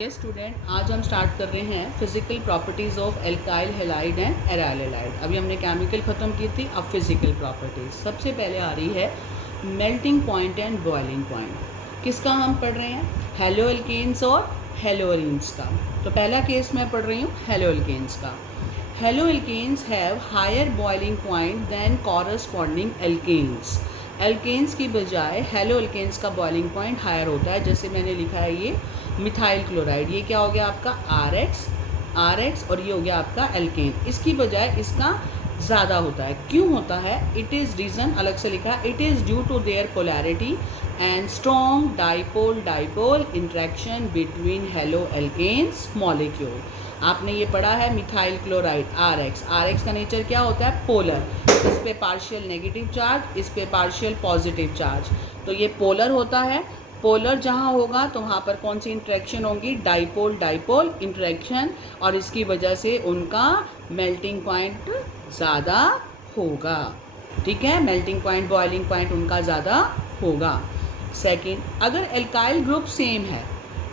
ये स्टूडेंट, आज हम स्टार्ट कर रहे हैं physical properties of alkyl halide and aryl halide. अभी हमने केमिकल ख़त्म की थी, अब फिजिकल प्रॉपर्टीज़। सबसे पहले आ रही है melting point and boiling point. किसका हम पढ़ रहे हैं? हेलो एल्केन्स और हेलोअरीन्स का। तो पहला केस मैं पढ़ रही हूँ हेलो एल्केन्स का। Haloalkanes have higher boiling point than corresponding alkanes. Alkanes की बजाय हेलो एल्केन्स का बॉइलिंग पॉइंट हायर होता है। जैसे मैंने लिखा है ये मिथाइल क्लोराइड, ये क्या हो गया आपका आर एक्स और ये हो गया आपका एल्केन। इसकी बजाय इसका ज़्यादा होता है। क्यों होता है? इट इज़ रीज़न अलग से लिखा है, it is due to their polarity and strong dipole interaction between haloalkanes molecule. आपने ये पढ़ा है मिथाइल क्लोराइड आर एक्स का नेचर क्या होता है? पोलर। इस पे पार्शियल नेगेटिव चार्ज, इस पे पार्शियल पॉजिटिव चार्ज। तो ये पोलर होता है। पोलर जहाँ होगा तो वहाँ पर कौन सी इंट्रैक्शन होंगी? डाइपोल इंट्रैक्शन, और इसकी वजह से उनका मेल्टिंग पॉइंट ज़्यादा होगा। ठीक है, मेल्टिंग पॉइंट बॉइलिंग पॉइंट उनका ज़्यादा होगा। सेकंड, अगर एल्काइल ग्रुप सेम है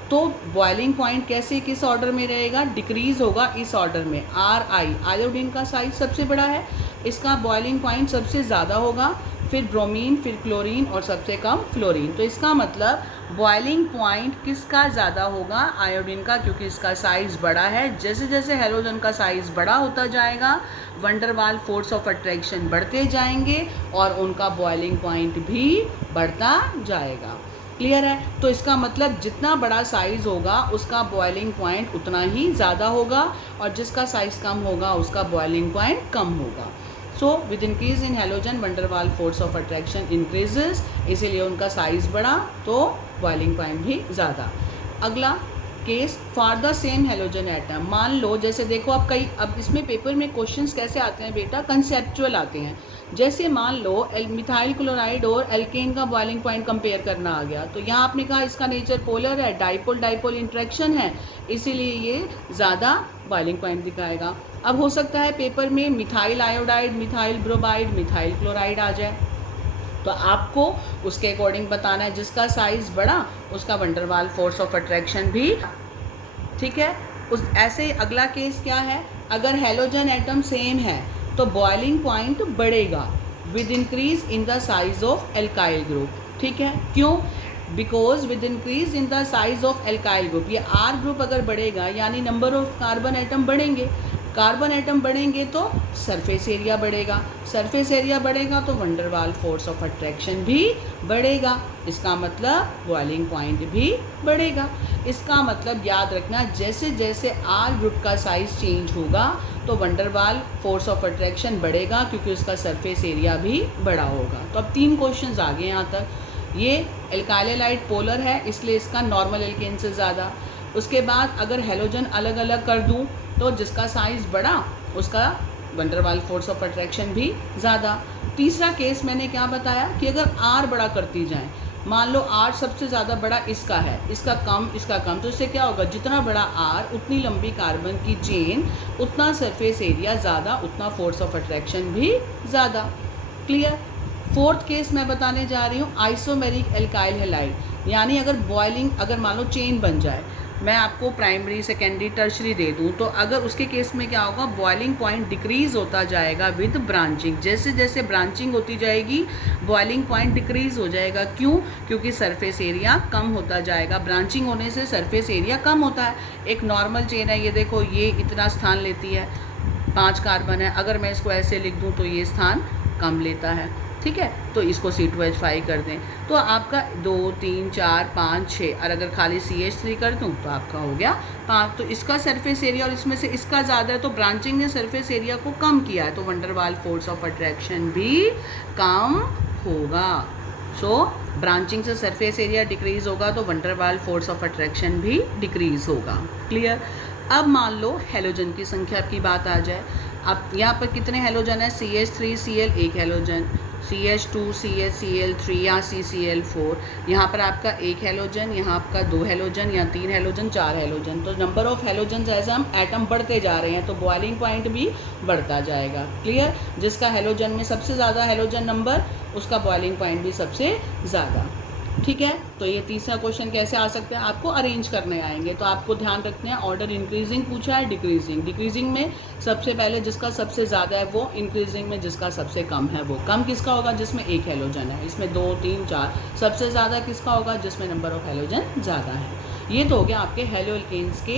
तो बॉइलिंग पॉइंट कैसे किस ऑर्डर में रहेगा? डिक्रीज होगा इस ऑर्डर में। आयोडीन का साइज सबसे बड़ा है, इसका बॉइलिंग पॉइंट सबसे ज़्यादा होगा, फिर ब्रोमीन, फिर क्लोरीन और सबसे कम फ्लोरीन। तो इसका मतलब बॉइलिंग पॉइंट किसका ज़्यादा होगा? आयोडीन का, क्योंकि इसका साइज़ बड़ा है। जैसे जैसे हैलोजन का साइज़ बड़ा होता जाएगा, वंडरवाल फोर्स ऑफ अट्रैक्शन बढ़ते जाएंगे और उनका बॉइलिंग पॉइंट भी बढ़ता जाएगा। क्लियर है? तो इसका मतलब जितना बड़ा साइज़ होगा उसका बॉइलिंग पॉइंट उतना ही ज़्यादा होगा, और जिसका साइज़ कम होगा उसका बॉइलिंग पॉइंट कम होगा। So with increase in halogen van der Waals force of attraction increases, इसीलिए उनका साइज़ बढ़ा तो बॉइलिंग पॉइंट भी ज़्यादा। अगला case for the same halogen atom. मान लो, जैसे देखो अब इसमें पेपर में क्वेश्चंस कैसे आते हैं बेटा? कंसेप्चुअल आते हैं। जैसे मान लो मिथाइल क्लोराइड और एल्केन का बॉइलिंग पॉइंट कंपेयर करना आ गया, तो यहाँ आपने कहा इसका नेचर पोलर है, डाइपोल इंट्रैक्शन है, इसीलिए ये ज़्यादा बॉइलिंग पॉइंट दिखाएगा। अब हो सकता है पेपर में methyl iodide, methyl bromide, methyl chloride आ जाए, तो आपको उसके अकॉर्डिंग बताना है। जिसका साइज़ बड़ा उसका वंडरवाल फोर्स ऑफ अट्रैक्शन भी। ठीक है, उस ऐसे अगला केस क्या है? अगर हैलोजन एटम सेम है तो बॉइलिंग पॉइंट बढ़ेगा with increase in the size of alkyl group. ठीक है, क्यों? Because with increase in the size of alkyl group, ये आर ग्रुप अगर बढ़ेगा यानी नंबर ऑफ कार्बन एटम बढ़ेंगे। कार्बन एटम बढ़ेंगे तो सरफेस एरिया बढ़ेगा, सरफेस एरिया बढ़ेगा तो वंडरवाल फोर्स ऑफ अट्रैक्शन भी बढ़ेगा। इसका मतलब बॉइलिंग पॉइंट भी बढ़ेगा। इसका मतलब याद रखना, जैसे जैसे आर ग्रुप का साइज चेंज होगा तो वंडरवाल फोर्स ऑफ अट्रैक्शन बढ़ेगा, क्योंकि उसका सरफेस एरिया भी बड़ा होगा। तो अब 3 क्वेश्चंस आ गए यहाँ तक। ये एल्काइल हैलाइड पोलर है, इसलिए इसका नॉर्मल एल्केन से ज़्यादा। उसके बाद अगर हैलोजन अलग अलग कर दूँ तो जिसका साइज़ बड़ा उसका वंडरवाल फोर्स ऑफ अट्रैक्शन भी ज़्यादा। तीसरा केस मैंने क्या बताया कि अगर आर बड़ा करती जाए, मान लो आर सबसे ज़्यादा बड़ा इसका है, इसका कम, तो इससे क्या होगा? जितना बड़ा आर उतनी लंबी कार्बन की चेन, उतना सरफेस एरिया ज़्यादा, उतना फोर्स ऑफ अट्रैक्शन भी ज़्यादा। क्लियर? फोर्थ केस मैं बताने जा रही हूँ आइसोमेरिक एल्काइल हैलाइड, यानी अगर मान लो चेन बन जाए, मैं आपको प्राइमरी, सेकेंडरी, टर्शरी दे दूं, तो अगर उसके केस में क्या होगा? बॉइलिंग पॉइंट डिक्रीज होता जाएगा विद ब्रांचिंग। जैसे जैसे ब्रांचिंग होती जाएगी बॉइलिंग पॉइंट डिक्रीज हो जाएगा। क्यों? क्योंकि सरफेस एरिया कम होता जाएगा। ब्रांचिंग होने से सरफेस एरिया कम होता है। एक नॉर्मल चेन है, ये देखो, ये इतना स्थान लेती है, 5 कार्बन है, अगर मैं इसको ऐसे लिख दूँ तो ये स्थान कम लेता है। ठीक है, तो इसको C2H5 कर दें तो आपका 2, 3, 4, 5, 6, और अगर खाली CH3 कर दूं तो आपका हो गया 5। तो इसका सरफेस एरिया और इसमें से इसका ज़्यादा है, तो ब्रांचिंग ने सरफेस एरिया को कम किया है, तो वंडरवाल फोर्स ऑफ अट्रैक्शन भी कम होगा। सो ब्रांचिंग से सरफेस एरिया डिक्रीज होगा तो वंडरवाल फोर्स ऑफ अट्रैक्शन भी डिक्रीज होगा। क्लियर? अब मान लो हैलोजन की संख्या की बात आ जाए। अब यहाँ पर कितने हैलोजन है? CH3Cl 1 हैलोजन, CH2 CHCl3 या CCl4। यहाँ पर आपका 1 हैलोजन, यहाँ आपका 2 हैलोजन, या 3 हैलोजन, 4 हैलोजन। तो नंबर ऑफ हैलोजन जैसे हम एटम बढ़ते जा रहे हैं तो बॉइलिंग पॉइंट भी बढ़ता जाएगा। क्लियर? जिसका हैलोजन में सबसे ज़्यादा हैलोजन नंबर, उसका बॉइलिंग पॉइंट भी सबसे ज़्यादा। ठीक है, तो ये तीसरा क्वेश्चन कैसे आ सकता है, आपको अरेंज करने आएंगे। तो आपको ध्यान रखना है ऑर्डर इंक्रीजिंग पूछा है, डिक्रीजिंग। डिक्रीजिंग में सबसे पहले जिसका सबसे ज़्यादा है वो, इंक्रीजिंग में जिसका सबसे कम है वो। कम किसका होगा, जिसमें एक हेलोजन है, इसमें 2 3 4। सबसे ज़्यादा किसका होगा, जिसमें नंबर ऑफ हेलोजन ज़्यादा है। ये तो हो गया आपके हेलो एल्केन्स के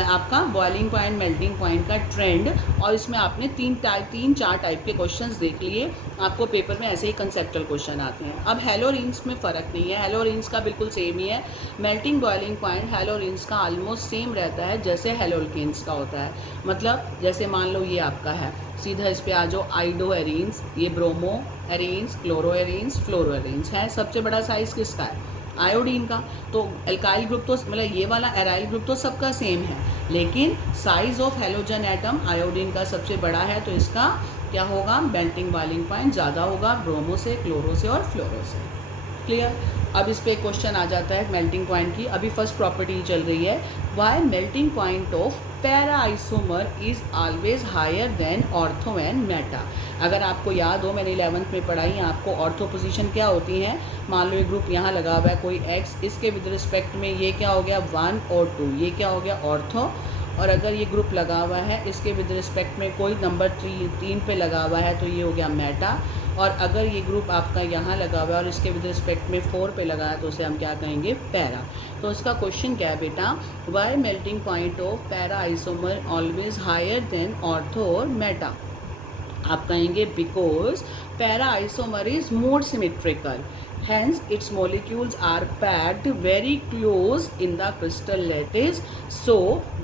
आपका बॉइलिंग पॉइंट, मेल्टिंग पॉइंट का ट्रेंड। और इसमें आपने 3-4 टाइप के क्वेश्चंस देख लिए। आपको पेपर में ऐसे ही कंसेप्चुअल क्वेश्चन आते हैं। अब हेलोरिन्स में फ़र्क नहीं है, हेलोरिन्स का बिल्कुल सेम ही है। मेल्टिंग बॉइलिंग पॉइंट हेलोरिन्स का ऑलमोस्ट सेम रहता है जैसे हेलो एल्केन्स का होता है। मतलब जैसे मान लो ये आपका है, सीधा इस पे आ जाओ, आइडो एरीन्स, ये ब्रोमो एरीन्स, क्लोरो एरीन्स, फ्लोरो एरीन्स है। सबसे बड़ा साइज़ किसका है, आयोडीन का। तो एल्काइल ग्रुप तो मतलब ये वाला एराइल ग्रुप तो सबका सेम है, लेकिन size of halogen atom iodine का सबसे बड़ा है, तो इसका क्या होगा, मेल्टिंग बॉइलिंग पॉइंट ज़्यादा होगा ब्रोमो से, क्लोरो से और फ्लोरो से। क्लियर। अब इस पे क्वेश्चन आ जाता है मेल्टिंग पॉइंट की। अभी फर्स्ट प्रॉपर्टी चल रही है, why melting point of para isomer is always higher than ortho and meta. अगर आपको याद हो, मैंने 11th में पढ़ाई, आपको ऑर्थो पोजीशन क्या होती है। मान लो ये ग्रुप यहाँ लगा हुआ है कोई x, इसके विद रिस्पेक्ट में ये क्या हो गया 1 और 2, ये क्या हो गया ऑर्थो। और अगर ये ग्रुप लगा हुआ है इसके विद रिस्पेक्ट में कोई नंबर 3 पे लगा हुआ है तो ये हो गया मेटा। और अगर ये ग्रुप आपका यहाँ लगा हुआ है और इसके विद रिस्पेक्ट में 4 पे लगा है तो उसे हम क्या कहेंगे, पैरा। तो इसका क्वेश्चन क्या है बेटा, why melting point of para isomer always higher than ortho और मेटा। आप कहेंगे because para isomer is more symmetrical, hence its molecules are packed very close in the crystal lattice, so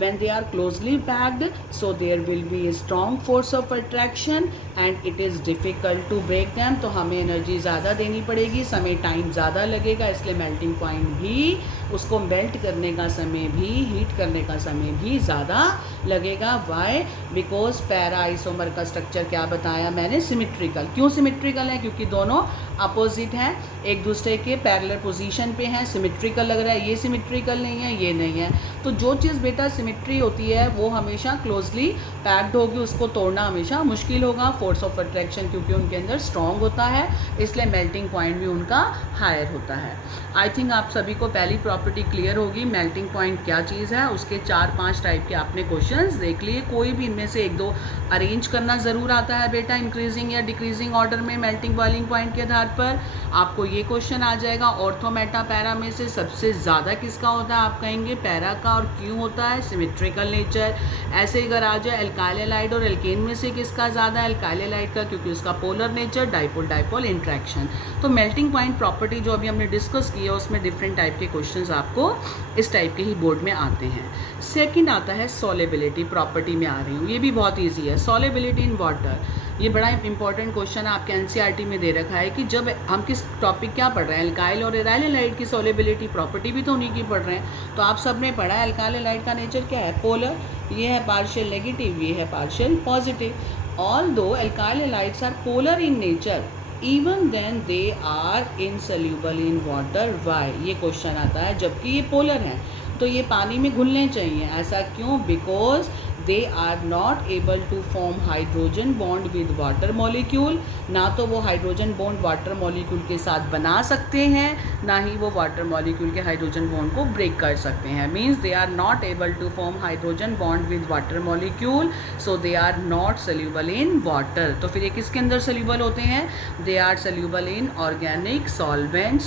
when they are closely packed, so there will be a strong force of attraction and it is difficult to break them। तो हमें energy ज़्यादा देनी पड़ेगी, समय time ज़्यादा लगेगा, इसलिए melting point भी, उसको मेल्ट करने का समय भी, हीट करने का समय भी ज़्यादा लगेगा। वाई, बिकॉज पैरा आइसोमर का स्ट्रक्चर क्या बताया मैंने, सिमेट्रिकल। क्यों सिमेट्रिकल है, क्योंकि दोनों अपोजिट हैं, एक दूसरे के पैरेलल पोजीशन पे हैं, सिमेट्रिकल लग रहा है। ये सिमेट्रिकल नहीं है, ये नहीं है। तो जो चीज़ बेटा सिमेट्री होती है वो हमेशा क्लोजली पैक्ड होगी, उसको तोड़ना हमेशा मुश्किल होगा। फोर्स ऑफ अट्रैक्शन क्योंकि उनके अंदर स्ट्रॉन्ग होता है, इसलिए मेल्टिंग पॉइंट भी उनका हायर होता है। आई थिंक आप सभी को पहली प्रॉपर्टी क्लियर होगी, मेल्टिंग पॉइंट क्या चीज़ है। उसके 4-5 टाइप के आपने क्वेश्चंस देख लिए, कोई भी इनमें से 1-2 अरेंज करना ज़रूर आता है बेटा, इंक्रीजिंग या डिक्रीजिंग ऑर्डर में मेल्टिंग बॉइलिंग पॉइंट के आधार पर। आपको ये क्वेश्चन आ जाएगा, ऑर्थो मेटा पैरा में से सबसे ज़्यादा किसका होता है, आप कहेंगे पैरा का। और क्यों होता है, सिमेट्रिकल नेचर। ऐसे अगर आ जाए एल्काइल हैलाइड और एल्केन में से किसका ज़्यादा, एल्काइल हैलाइड का, क्योंकि उसका polar nature, dipole dipole interaction. तो मेल्टिंग पॉइंट प्रॉपर्टी जो अभी हमने डिस्कस की है उसमें डिफरेंट टाइप के क्वेश्चंस आपको इस टाइप के ही बोर्ड में आते हैं। सेकंड आता है सॉलेबिलिटी, प्रॉपर्टी में आ रही हूँ, ये भी बहुत ईजी है। सॉलेबिलिटी इन वाटर, ये बड़ा इंपॉर्टेंट क्वेश्चन आपके एनसीईआरटी में दे रखा है कि जब हम किस टॉपिक क्या पढ़ रहे हैं, एल्काइल और एराइल हैलाइड की सॉलेबिलिटी प्रॉपर्टी भी तो उन्हीं की पढ़ रहे हैं। तो आप सब ने पढ़ा है एल्काइल हैलाइड का नेचर क्या है, पोलर, ये है पार्शियल नेगेटिव, ये है partial positive. Although alkyl halides are polar in nature, even then they are insoluble in water. Why, ये क्वेश्चन आता है, जबकि ये पोलर हैं तो ये पानी में घुलने चाहिए, ऐसा क्यों, because they are not able to form hydrogen bond with water molecule. ना तो वो हाइड्रोजन बॉन्ड वाटर मॉलिक्यूल के साथ बना सकते हैं, ना ही वो वाटर मॉलिक्यूल के हाइड्रोजन बॉन्ड को ब्रेक कर सकते हैं। Means they are not able to form hydrogen bond with water molecule, so they are not soluble in water. तो फिर ये किसके अंदर सोल्यूबल होते हैं, they are soluble in organic solvent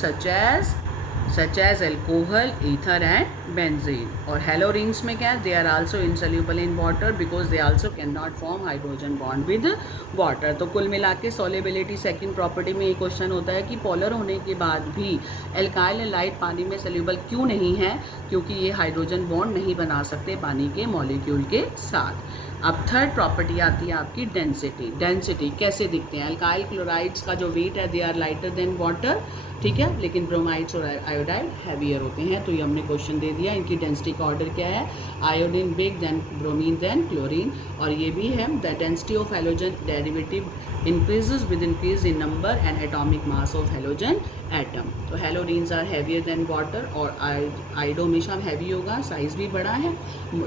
such as alcohol, ether and benzene। और हेलोरिन्स में क्या है, they are also insoluble in water because they also can not form hydrogen bond with water. तो कुल मिला के सॉलेबिलिटी सेकेंड प्रॉपर्टी में ये क्वेश्चन होता है कि पोलर होने के बाद भी एल्काइल हैलाइड पानी में सोल्यूबल क्यों नहीं है, क्योंकि ये हाइड्रोजन बॉन्ड नहीं बना सकते पानी के मॉलिक्यूल के साथ। अब थर्ड प्रॉपर्टी आती है आपकी डेंसिटी। डेंसिटी कैसे दिखते हैं, एल्काइल क्लोराइड्स का जो वेट है they are lighter than water, ठीक है, लेकिन ब्रोमाइड्स और आयोडाइड हैवियर होते हैं। तो ये हमने क्वेश्चन दे दिया। इनकी डेंसिटी का ऑर्डर क्या है, iodine big, then bromine, then chlorine. और ये भी है the density of halogen derivative increases with increase in number and atomic mass of halogen atom। तो हेलोडीन्स आर हैवियर देन वाटर, और आयोडो हमेशा हैवी होगा, साइज़ भी बड़ा है,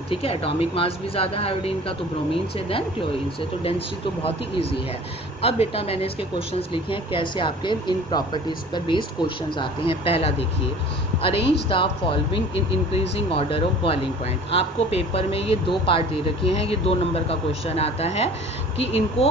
ठीक है, एटॉमिक मास भी ज़्यादा है आयोडीन का, तो ब्रोमीन से देन क्लोरीन से। तो डेंसिटी तो बहुत ही ईजी है। अब बेटा मैंने इसके क्वेश्चंस लिखे हैं कैसे आपके इन प्रॉपर्टीज़ पर बेस्ड क्वेश्चंस आते हैं। पहला देखिए, arrange the following in increasing order of boiling point. आपको पेपर में ये 2 पार्ट दे रखे हैं, ये 2 नंबर का क्वेश्चन आता है कि इनको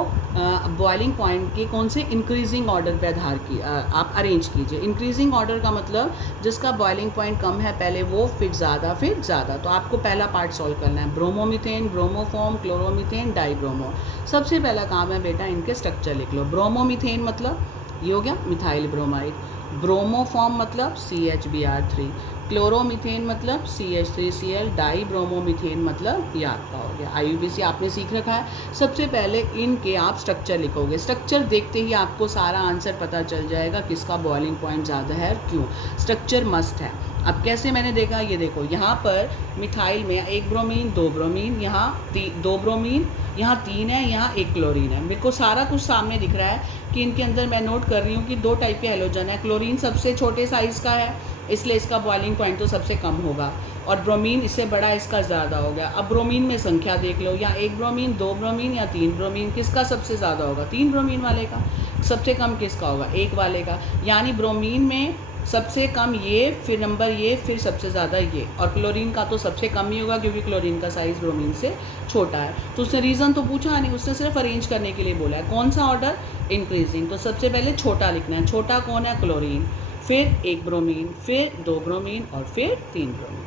बॉइलिंग पॉइंट के कौन से इंक्रीजिंग ऑर्डर पे आधार की आप अरेंज कीजिए। इंक्रीजिंग ऑर्डर का मतलब जिसका बॉइलिंग पॉइंट कम है पहले वो, फिर ज़्यादा, फिर ज़्यादा। तो आपको पहला पार्ट सॉल्व करना है, ब्रोमोमीथेन, ब्रोमोफॉर्म, क्लोरोमीथेन, डाईब्रोमो। सबसे पहला काम है बेटा इनके स्ट्रक्चर लिख लो। ब्रोमोमीथेन मतलब ये हो गया मिथाइल ब्रोमाइड, ब्रोमोफॉर्म मतलब CHBr3, क्लोरोमीथेन मतलब CH3Cl, डाई ब्रोमोमीथेन मतलब ये आपका हो गया। IUPAC आपने सीख रखा है। सबसे पहले इनके आप स्ट्रक्चर लिखोगे, स्ट्रक्चर देखते ही आपको सारा आंसर पता चल जाएगा किसका बॉइलिंग पॉइंट ज़्यादा है क्यों। स्ट्रक्चर मस्ट है। अब कैसे मैंने देखा, ये देखो यहाँ पर मिथाइल में 1 ब्रोमीन, 2 ब्रोमीन, यहाँ 2 ब्रोमीन, यहाँ 3 है, यहाँ 1 क्लोरीन है। मेरे को सारा कुछ सामने दिख रहा है कि इनके अंदर मैं नोट कर रही हूँ कि 2 टाइप के हेलोजन है। क्लोरीन सबसे छोटे साइज़ का है, इसलिए इसका बॉइलिंग पॉइंट तो सबसे कम होगा, और ब्रोमीन इससे बड़ा, इसका ज़्यादा हो गया। अब ब्रोमीन में संख्या देख लो, या 1 ब्रोमीन, 2 ब्रोमीन या 3 ब्रोमीन, किसका सबसे ज़्यादा होगा, 3 ब्रोमीन वाले का। सबसे कम किसका होगा, 1 वाले का। यानी ब्रोमीन में सबसे कम ये, फिर नंबर ये, फिर सबसे ज़्यादा ये, और क्लोरीन का तो सबसे कम ही होगा क्योंकि क्लोरीन का साइज़ ब्रोमीन से छोटा है। तो उसने रीज़न तो पूछा नहीं, उसने सिर्फ अरेंज करने के लिए बोला है। कौन सा ऑर्डर, इंक्रीजिंग। तो सबसे पहले छोटा लिखना है। छोटा कौन है, क्लोरीन, फिर 1 ब्रोमीन, फिर 2 ब्रोमीन, और फिर 3 ब्रोमीन।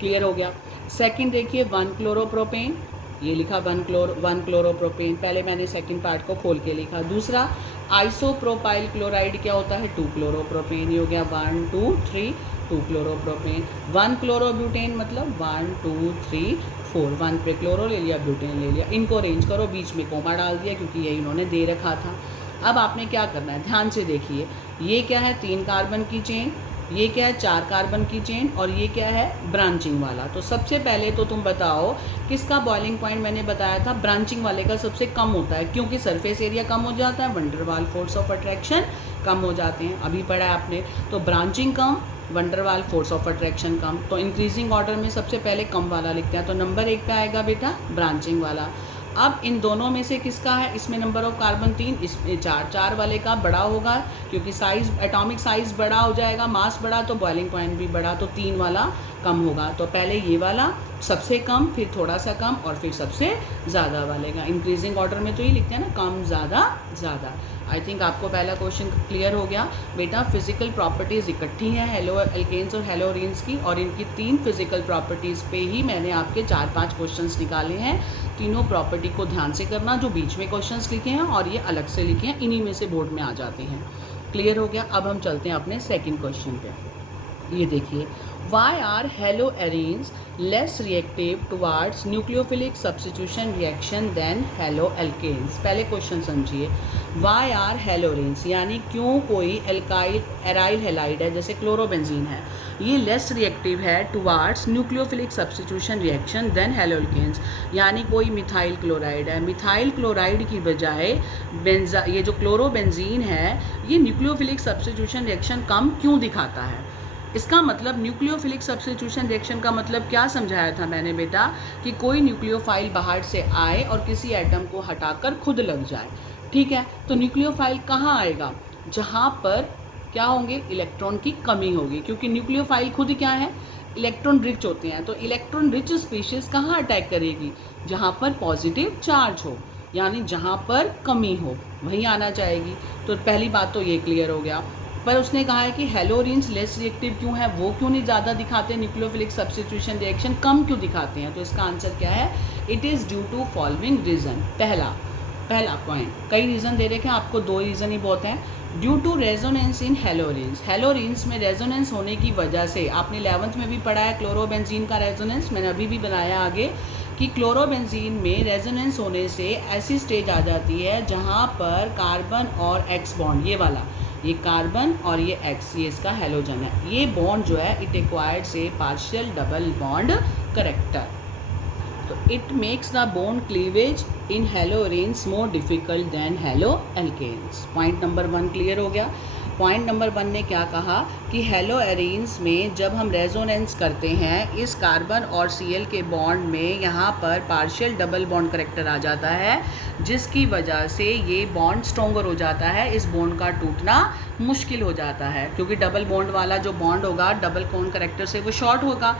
क्लियर हो गया। सेकंड देखिए, 1 क्लोरोप्रोपेन, ये लिखा 1 क्लोरोप्रोपेन। पहले मैंने सेकंड पार्ट को खोल के लिखा। दूसरा आइसोप्रोपाइल क्लोराइड क्या होता है, 2 क्लोरोप्रोपेन। ये हो गया 1 2 3, 2 क्लोरोप्रोपेन। 1 क्लोरोब्यूटेन मतलब 1 2 3 4, 1 पे क्लोरो ले लिया, ब्यूटेन ले लिया। इनको अरेंज करो, बीच में कोमा डाल दिया क्योंकि ये इन्होंने दे रखा था। अब आपने क्या करना है, ध्यान से देखिए, ये क्या है, 3 कार्बन की चेन, ये क्या है, 4 कार्बन की चेन, और ये क्या है, ब्रांचिंग वाला। तो सबसे पहले तो तुम बताओ किसका बॉइलिंग पॉइंट, मैंने बताया था ब्रांचिंग वाले का सबसे कम होता है, क्योंकि सरफेस एरिया कम हो जाता है, वंडरवाल फोर्स ऑफ अट्रैक्शन कम हो जाते हैं, अभी पढ़ा है आपने। तो ब्रांचिंग कम, वंडरवाल फोर्स ऑफ अट्रैक्शन कम। तो इंक्रीजिंग ऑर्डर में सबसे पहले कम वाला लिखते हैं। तो नंबर 1 पे आएगा बेटा ब्रांचिंग वाला। अब इन दोनों में से किसका है, इसमें नंबर ऑफ कार्बन 3, इसमें 4, 4 वाले का बड़ा होगा क्योंकि साइज़, एटॉमिक साइज़ बड़ा हो जाएगा, मास बड़ा, तो बॉइलिंग पॉइंट भी बड़ा, तो 3 वाला कम होगा। तो पहले ये वाला सबसे कम, फिर थोड़ा सा कम, और फिर सबसे ज़्यादा वाले का। इंक्रीजिंग ऑर्डर में तो ये लिखते हैं ना, कम ज़्यादा ज़्यादा। आई थिंक आपको पहला क्वेश्चन क्लियर हो गया बेटा। फिजिकल प्रॉपर्टीज़ इकट्ठी हैं हेलो एल्केन्स और हेलोरीन्स की, और इनकी 3 फिजिकल प्रॉपर्टीज़ पे ही मैंने आपके 4-5 क्वेश्चंस निकाले हैं। तीनों प्रॉपर्टी को ध्यान से करना, जो बीच में क्वेश्चंस लिखे हैं और ये अलग से लिखे हैं, इन्हीं में से बोर्ड में आ जाते हैं। क्लियर हो गया। अब हम चलते हैं अपने सेकेंड क्वेश्चन पे। ये देखिए, why are haloarenes less reactive towards nucleophilic substitution reaction than haloalkanes। पहले क्वेश्चन समझिए, why are haloarenes यानी क्यों कोई एल्काइल एराइल हेलाइड है जैसे क्लोरोबेंजीन है, ये लेस रिएक्टिव है towards nucleophilic substitution reaction than haloalkanes. यानी कोई मिथाइल क्लोराइड है, मिथाइल क्लोराइड की बजाय ये जो क्लोरोबेंजीन है ये न्यूक्लियोफिलिक सब्स्टिट्यूशन रिएक्शन कम क्यों दिखाता है। इसका मतलब न्यूक्लियोफिलिक सब्स्टिट्यूशन रिएक्शन का मतलब क्या समझाया था मैंने बेटा, कि कोई न्यूक्लियोफाइल बाहर से आए और किसी एटम को हटाकर खुद लग जाए। ठीक है, तो न्यूक्लियोफाइल कहाँ आएगा, जहाँ पर क्या होंगे, इलेक्ट्रॉन की कमी होगी, क्योंकि न्यूक्लियोफाइल खुद क्या है, इलेक्ट्रॉन रिच होते हैं। तो इलेक्ट्रॉन रिच स्पीशीज़ कहाँ अटैक करेगी, जहाँ पर पॉजिटिव चार्ज हो, यानी जहाँ पर कमी हो वहीं आना चाहेगी। तो पहली बात तो ये क्लियर हो गया। पर उसने कहा है कि हेलोरीन्स लेस रिएक्टिव क्यों है, वो क्यों नहीं ज़्यादा दिखाते, न्यूक्लियोफिलिक सब्स्टिट्यूशन रिएक्शन कम क्यों दिखाते हैं। तो इसका आंसर क्या है, it is due to following reason. पहला पॉइंट, कई रीज़न दे रखे हैं, आपको 2 रीज़न ही बहुत हैं। Due to resonance in haloarenes, haloarenes में रेजोनेंस होने की वजह से, आपने 11th में भी पढ़ा है क्लोरोबेंजीन का रेजोनेंस, मैंने अभी भी बनाया आगे कि क्लोरोबेंजीन में रेजोनेंस होने से ऐसी स्टेज आ जाती है जहाँ पर कार्बन और एक्स बॉन्ड, ये वाला ये कार्बन और ये X, ये इसका हेलोजन है। ये बॉन्ड जो है it acquires a partial double bond character. तो it makes the bond cleavage in haloarenes more difficult than halo alkanes. Point number 1 clear हो गया। पॉइंट नंबर 1 ने क्या कहा कि हेलो एरीन्स में जब हम रेजोनेंस करते हैं इस कार्बन और Cl के बॉन्ड में यहाँ पर पार्शियल डबल बॉन्ड करेक्टर आ जाता है, जिसकी वजह से ये बॉन्ड स्ट्रोंगर हो जाता है, इस बॉन्ड का टूटना मुश्किल हो जाता है, क्योंकि डबल बॉन्ड वाला जो बॉन्ड होगा डबल कोन करेक्टर से वो शॉर्ट होगा,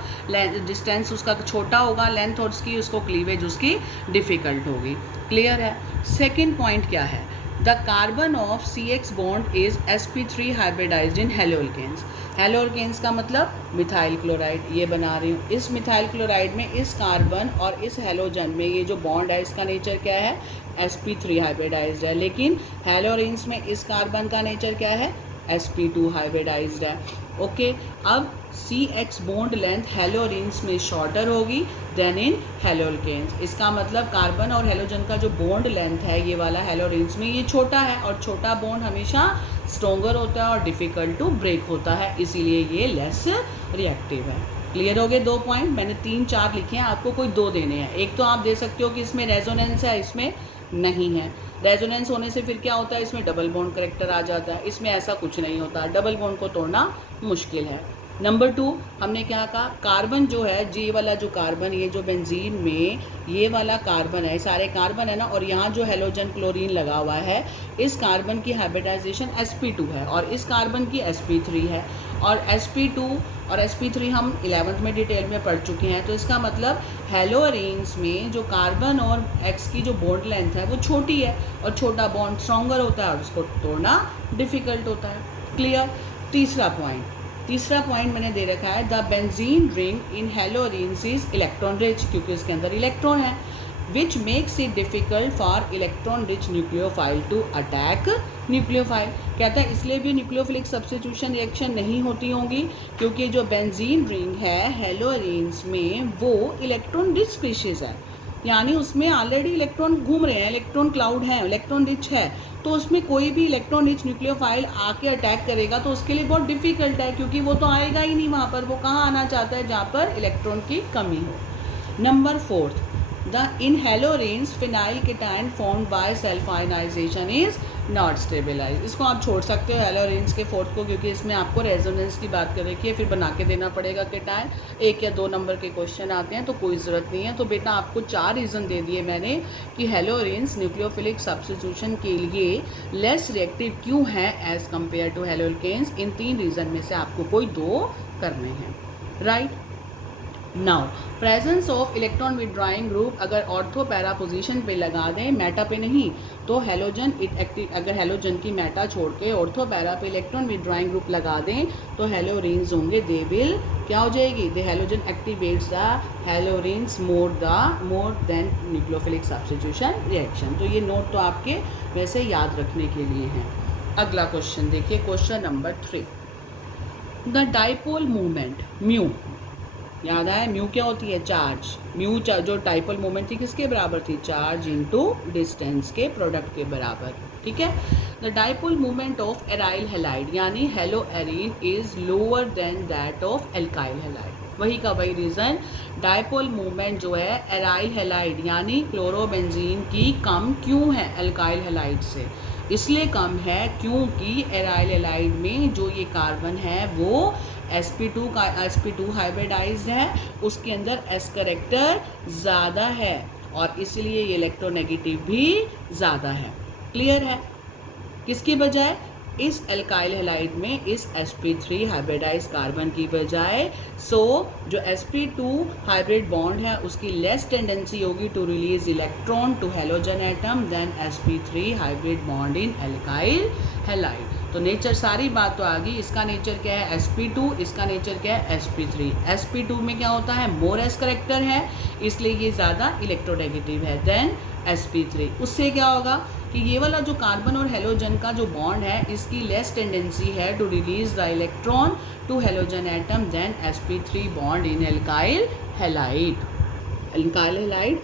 डिस्टेंस उसका छोटा होगा, लेंथ और उसकी उसको क्लीवेज उसकी डिफ़िकल्ट होगी। क्लियर है। सेकेंड पॉइंट क्या है, the carbon of CX bond is sp3 hybridized in haloalkanes. Haloalkanes का मतलब मिथाइल क्लोराइड, ये बना रही हूँ। इस मिथाइल क्लोराइड में इस कार्बन और इस हेलोजन में ये जो बॉन्ड है इसका नेचर क्या है, sp3 हाइब्रिडाइज्ड है, लेकिन हेलोअरीन्स में इस कार्बन का नेचर क्या है, sp2 हाइब्रिडाइज्ड है। ओके, अब CX बॉन्ड लेंथ हेलोअरीन्स में शॉर्टर होगी देन इन हेलोअल्केन्स। इसका मतलब कार्बन और हेलोजन का जो बॉन्ड लेंथ है ये वाला हेलोअरीन्स में ये छोटा है, और छोटा बॉन्ड हमेशा स्ट्रोंगर होता है और डिफ़िकल्ट टू ब्रेक होता है, इसीलिए ये लेस रिएक्टिव है। क्लियर हो गए 2 पॉइंट। मैंने 3-4 लिखे हैं, आपको कोई 2 देने हैं। एक तो आप दे सकते हो कि इसमें रेजोनेंस है, इसमें नहीं है। रेजोनेंस होने से फिर क्या होता है, इसमें डबल बॉन्ड करेक्टर आ जाता है, इसमें ऐसा कुछ नहीं होता, डबल बॉन्ड को तोड़ना मुश्किल है। नंबर 2 हमने क्या कहा, कार्बन जो है, ये वाला जो कार्बन, ये जो बेंजीन में ये वाला कार्बन है, सारे कार्बन है ना, और यहाँ जो हेलोजन क्लोरीन लगा हुआ है, इस कार्बन की हाइब्रिडाइजेशन sp2 है और इस कार्बन की sp3 है, और sp2 और sp3 हम 11th में डिटेल में पढ़ चुके हैं। तो इसका मतलब हेलोअरीन्स में जो कार्बन और X की जो बॉन्ड लेंथ है वो छोटी है, और छोटा बॉन्ड स्ट्रॉन्गर होता है और उसको तोड़ना डिफ़िकल्ट होता है। क्लियर। तीसरा पॉइंट मैंने दे रखा है, the benzene ring in haloarenes is electron rich, क्योंकि इसके अंदर इलेक्ट्रॉन है, which makes it difficult for electron rich nucleophile to attack nucleophile. कहता है इसलिए भी न्यूक्लियोफिलिक सब्स्टिट्यूशन रिएक्शन नहीं होती होंगी, क्योंकि जो बेंजीन रिंग है हेलोअरीन्स में वो इलेक्ट्रॉन रिच स्पीशीज़ है, यानी उसमें ऑलरेडी इलेक्ट्रॉन घूम रहे हैं, इलेक्ट्रॉन क्लाउड है, इलेक्ट्रॉन रिच है, तो उसमें कोई भी इलेक्ट्रॉन रिच न्यूक्लियोफाइल आके अटैक करेगा तो उसके लिए बहुत डिफ़िकल्ट है, क्योंकि वो तो आएगा ही नहीं वहाँ पर। वो कहाँ आना चाहता है, जहाँ पर इलेक्ट्रॉन की कमी हो। Number 4, the in haloarenes phenyl cation formed by self ionization is not stabilize. इसको आप छोड़ सकते हो हेलोअरीन्स के 4th को, क्योंकि इसमें आपको रेजोनेंस की बात कर रखी है, फिर बना के देना पड़ेगा कीटाइन। 1 या 2 नंबर के क्वेश्चन आते हैं तो कोई ज़रूरत नहीं है। तो बेटा आपको 4 रीज़न दे दिए मैंने कि हेलोअरीन्स न्यूक्लियोफिलिक सब्स्टिट्यूशन के लिए लेस रिएक्टिव क्यों है एज़ कम्पेयर टू हेलोअल्केन्स। इन 3 रीज़न में से आपको कोई 2 करने हैं, right. Now presence of electron withdrawing group अगर ऑर्थो पैरा पोजीशन पे लगा दें, मेटा पे नहीं, तो हेलोजन इट एक्टिव, अगर हेलोजन की मेटा छोड़ के ऑर्थो पैरा पे इलेक्ट्रॉन विड्रॉइंग ग्रुप लगा दें तो हेलोरीन्स होंगे, दे विल क्या हो जाएगी, the halogen activates the haloarenes more than nucleophilic substitution reaction. तो ये नोट तो आपके वैसे याद रखने के लिए हैं। अगला क्वेश्चन देखिए, question number 3, the dipole movement mu, याद आया म्यू क्या होती है, चार्ज। म्यू जो डाइपोल मोमेंट थी किसके बराबर थी, चार्ज इनटू डिस्टेंस के प्रोडक्ट के बराबर, ठीक है। The dipole moment of aryl halide यानी haloarene is lower than that of alkyl halide. वही का वही रीज़न, डाइपोल मोमेंट जो है एराइल हैलाइड यानी क्लोरोबेंजीन की कम क्यों है एल्काइल हैलाइड से, इसलिए कम है क्योंकि एराइल हैलाइड में जो ये कार्बन है वो sp2 हाइब्रिडाइज्ड है, उसके अंदर s करेक्टर ज़्यादा है और इसलिए ये इलेक्ट्रोनेगेटिव भी ज़्यादा है। क्लियर है। किसकी बजाय, इस एल्काइल हैलाइड में इस sp3 हाइब्रिडाइज कार्बन की बजाय जो sp2 हाइब्रिड बॉन्ड है उसकी लेस टेंडेंसी होगी to release electron to halogen atom than sp3 hybrid bond in alkyl halide. तो नेचर सारी बात तो आ गई, इसका नेचर क्या है sp2, इसका नेचर क्या है sp3। sp2 में क्या होता है, मोर s करेक्टर है, इसलिए ये ज़्यादा इलेक्ट्रोनेगेटिव है देन sp3। उससे क्या होगा कि ये वाला जो कार्बन और हेलोजन का जो बॉन्ड है इसकी लेस टेंडेंसी है to release the electron to halogen atom than sp3 bond in alkyl halide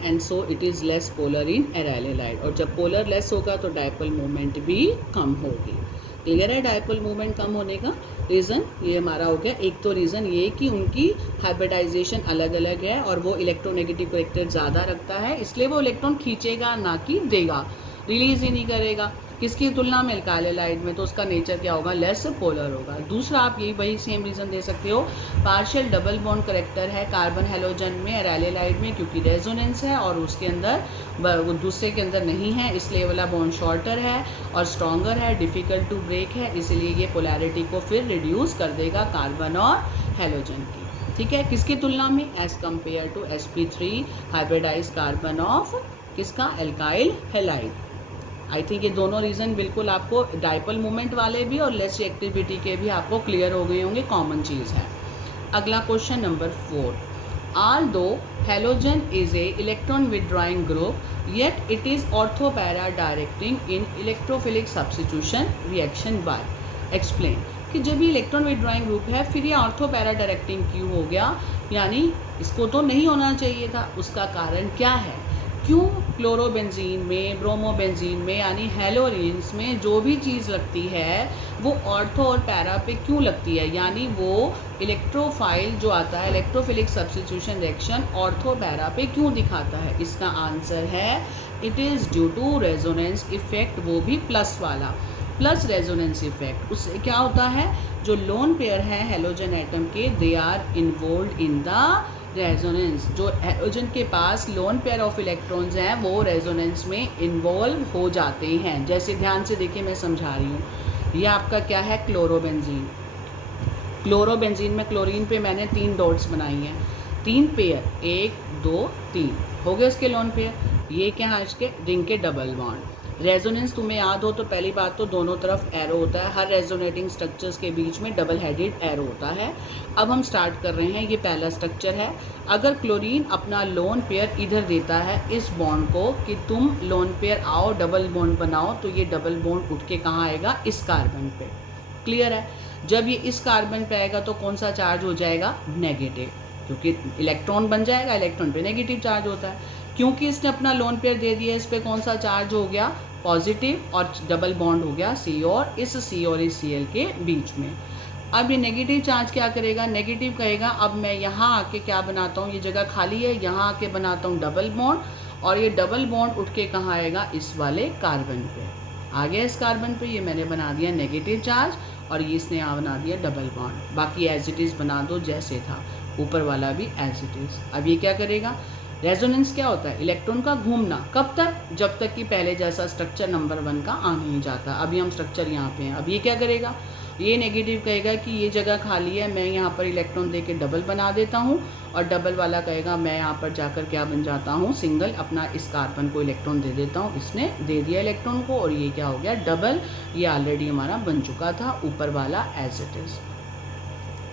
and so it is less polar in aryl halide. और जब पोलर लेस होगा तो डाइपोल मोमेंट भी कम होगी। क्लियर है डायपोल मूवमेंट कम होने का रीज़न ये हमारा हो गया। एक तो रीज़न ये कि उनकी हाइब्रिडाइजेशन अलग अलग है और वो इलेक्ट्रोनेगेटिव करेक्टर ज़्यादा रखता है, इसलिए वो इलेक्ट्रॉन खींचेगा ना कि देगा, रिलीज ही नहीं करेगा। किसकी तुलना में अल्काइल हैलाइड में, तो उसका नेचर क्या होगा, लेस पोलर होगा। दूसरा आप यही वही सेम रीज़न दे सकते हो, पार्शियल डबल बॉन्ड करेक्टर है कार्बन हैलोजन में एराइल हैलाइड में, क्योंकि रेजोनेंस है और उसके अंदर वो दूसरे के अंदर नहीं है, इसलिए वाला बॉन्ड शॉर्टर है और स्ट्रॉन्गर है, डिफ़िकल्ट टू ब्रेक है, इसीलिए ये पोलैरिटी को फिर रिड्यूस कर देगा कार्बन और हैलोजन की। ठीक है, किसकी तुलना में, as compare to sp3 hybridize carbon of किसका, एल्काइल हैलाइड। आई थिंक ये दोनों रीज़न बिल्कुल आपको डायपोल मूवमेंट वाले भी और लेस रिएक्टिविटी के भी आपको क्लियर हो गए होंगे, कॉमन चीज़ है। अगला question number 4, although halogen is a electron withdrawing group yet it is ortho para directing in electrophilic substitution reaction by. Explain कि जब ये इलेक्ट्रॉन विथड्रॉइंग ग्रुप है फिर ये ऑर्थो पैरा डायरेक्टिंग क्यों हो गया, यानी इसको तो नहीं होना चाहिए था, उसका कारण क्या है, क्यों क्लोरोबेंजीन में, ब्रोमोबेंजीन में यानी हेलोरिन्स में जो भी चीज़ लगती है वो ऑर्थो और पैरा पे क्यों लगती है, यानी वो इलेक्ट्रोफाइल जो आता है electrophilic substitution reaction ortho para पे क्यों दिखाता है। इसका आंसर है it is due to resonance effect, वो भी प्लस वाला, प्लस रेजोनेंस इफेक्ट। उससे क्या होता है, जो लोन पेयर है हेलोजन एटम के they are involve in the resonance, जो हैलोजन के पास लोन पेयर ऑफ इलेक्ट्रॉन्स हैं वो रेजोनेंस में इन्वॉल्व हो जाते हैं। जैसे ध्यान से देखिए मैं समझा रही हूँ, ये आपका क्या है, क्लोरोबेंजीन। क्लोरोबेंजीन में क्लोरीन पे मैंने 3 डॉट्स बनाई हैं, 3 पेयर, 1 2 3 हो गए उसके लोन पेयर। ये क्या है, इसके रिंग के डबल बॉन्ड। रेजोनेंस तुम्हें याद हो तो पहली बात तो दोनों तरफ एरो होता है, हर रेजोनेटिंग स्ट्रक्चर्स के बीच में डबल हेडेड एरो होता है। अब हम स्टार्ट कर रहे हैं, ये पहला स्ट्रक्चर है। अगर क्लोरीन अपना लोन पेयर इधर देता है इस बॉन्ड को कि तुम लोन पेयर आओ डबल बॉन्ड बनाओ, तो ये डबल बॉन्ड उठ के कहाँ आएगा, इस कार्बन पे। क्लियर है, जब ये इस कार्बन पे आएगा तो कौन सा चार्ज हो जाएगा, नेगेटिव, क्योंकि इलेक्ट्रॉन बन जाएगा, इलेक्ट्रॉन पे नेगेटिव चार्ज होता है। क्योंकि इसने अपना लोन पेयर दे दिया, इस पर कौन सा चार्ज हो गया, पॉजिटिव, और डबल बॉन्ड हो गया सी और इस Cl के बीच में। अब ये नेगेटिव चार्ज क्या करेगा, नेगेटिव कहेगा अब मैं यहाँ आके क्या बनाता हूँ, ये जगह खाली है, यहाँ आके बनाता हूँ डबल बॉन्ड, और ये डबल बॉन्ड उठ के कहाँ आएगा, इस वाले कार्बन पे आ गया। इस कार्बन पे ये मैंने बना दिया नेगेटिव चार्ज और ये इसने यहाँ बना दिया डबल बॉन्ड। बाकी एज इट इज़ बना दो जैसे था, ऊपर वाला भी एज इट इज़। अब ये क्या करेगा, रेजोनेंस क्या होता है, इलेक्ट्रॉन का घूमना, कब तक, जब तक कि पहले जैसा स्ट्रक्चर नंबर 1 का आ नहीं जाता। अभी हम स्ट्रक्चर यहाँ पे हैं, अब ये क्या करेगा, ये नेगेटिव कहेगा कि ये जगह खाली है, मैं यहाँ पर इलेक्ट्रॉन दे के डबल बना देता हूँ, और डबल वाला कहेगा मैं यहाँ पर जाकर क्या बन जाता हूँ, सिंगल, अपना इस कार्बन को इलेक्ट्रॉन दे देता हूँ। इसने दे दिया इलेक्ट्रॉन को और ये क्या हो गया, डबल, ये ऑलरेडी हमारा बन चुका था, ऊपर वाला एज इट इज़।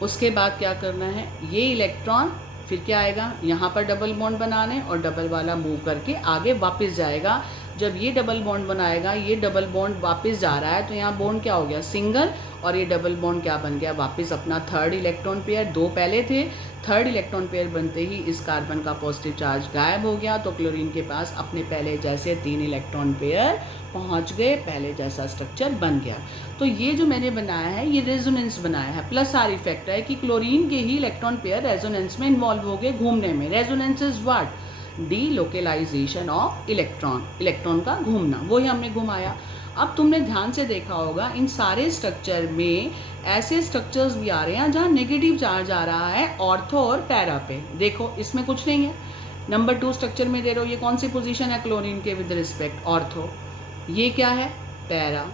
उसके बाद क्या करना है, ये इलेक्ट्रॉन फिर क्या आएगा, यहाँ पर डबल बॉन्ड बनाने, और डबल वाला मूव करके आगे वापस जाएगा। जब ये डबल बॉन्ड बनाएगा, ये डबल बॉन्ड वापस जा रहा है, तो यहाँ बॉन्ड क्या हो गया, सिंगल, और ये डबल बॉन्ड क्या बन गया, वापस अपना थर्ड इलेक्ट्रॉन पेयर, 2 पहले थे, थर्ड इलेक्ट्रॉन पेयर बनते ही इस कार्बन का पॉजिटिव चार्ज गायब हो गया, तो क्लोरीन के पास अपने पहले जैसे 3 इलेक्ट्रॉन पेयर पहुंच गए, पहले जैसा स्ट्रक्चर बन गया। तो ये जो मैंने बनाया है ये रेजोनेंस बनाया है, प्लस आर इफेक्ट है कि क्लोरीन के ही इलेक्ट्रॉन पेयर रेजोनेंस में इन्वॉल्व हो गए घूमने में। Resonance is what, delocalisation of electron, electron का घूमना, वही हमने घुमाया। अब तुमने ध्यान से देखा होगा इन सारे स्ट्रक्चर में ऐसे स्ट्रक्चर्स भी आ रहे हैं जहाँ नेगेटिव चार्ज आ रहा है ऑर्थो और पैरा पे। देखो इसमें कुछ नहीं है, नंबर 2 स्ट्रक्चर में दे रहे हो, ये कौन सी पोजीशन है क्लोरीन के विद रिस्पेक्ट, ऑर्थो। ये क्या है, पैरा।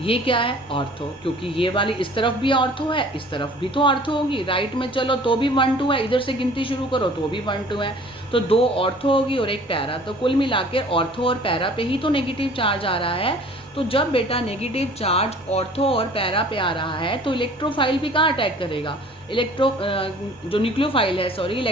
ये क्या है, ऑर्थो, क्योंकि ये वाली इस तरफ भी ऑर्थो है, इस तरफ भी तो ऑर्थो होगी। राइट में चलो तो भी 1 2 है, इधर से गिनती शुरू करो तो भी 1 2 है, तो 2 ऑर्थो होगी और एक पैरा। तो कुल मिला के ऑर्थो और पैरा पे ही तो नेगेटिव चार्ज आ रहा है। तो जब बेटा नेगेटिव चार्ज ऑर्थो और पैरा पे आ रहा है तो इलेक्ट्रोफाइल भी कहाँ अटैक करेगा, जो न्यूक्लियोफाइल है, सॉरी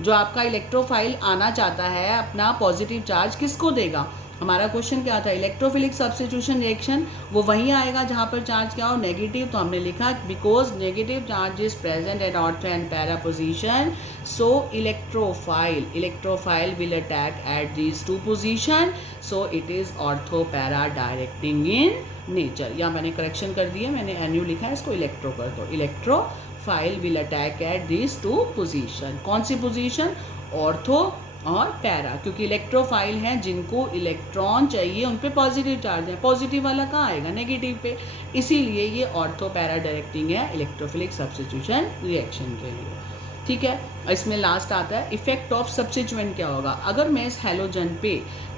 जो आपका इलेक्ट्रोफाइल आना चाहता है अपना पॉजिटिव चार्ज किसको देगा। हमारा क्वेश्चन क्या था, इलेक्ट्रोफिलिक सब्स्टिट्यूशन रिएक्शन, वो वहीं आएगा जहाँ पर चार्ज क्या हो, नेगेटिव। तो हमने लिखा because negative charge is present at ortho and para position, so electrophile will attack at these 2 position, so it is ortho para directing in nature. या मैंने करेक्शन कर दिया, मैंने NU लिखा है, इसको इलेक्ट्रो कर दो। Electrophile will attack at this two position. कौन सी पोजीशन? ऑर्थो और पैरा, क्योंकि इलेक्ट्रोफाइल हैं जिनको इलेक्ट्रॉन चाहिए, उन पे पॉजिटिव चार्ज है। पॉजिटिव वाला कहाँ आएगा? नेगेटिव पे। इसीलिए ये ऑर्थो पैरा डायरेक्टिंग है इलेक्ट्रोफिलिक सब्स्टिट्यूशन रिएक्शन के लिए। ठीक है, इसमें लास्ट आता है इफेक्ट ऑफ सब्स्टिट्यूएंट क्या होगा। अगर मैं इस हैलोजन पे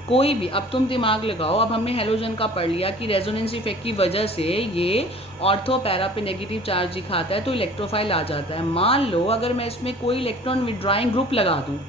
कोई भी, अब तुम दिमाग लगाओ, अब हमने हैलोजन का पढ़ लिया कि रेजोनेंस इफेक्ट की वजह से ये ऑर्थो पैरा पे नेगेटिव चार्ज दिखाता है तो इलेक्ट्रोफाइल आ जाता है। मान लो अगर मैं इसमें कोई इलेक्ट्रॉन विड्रॉइंग ग्रुप लगा दूँ,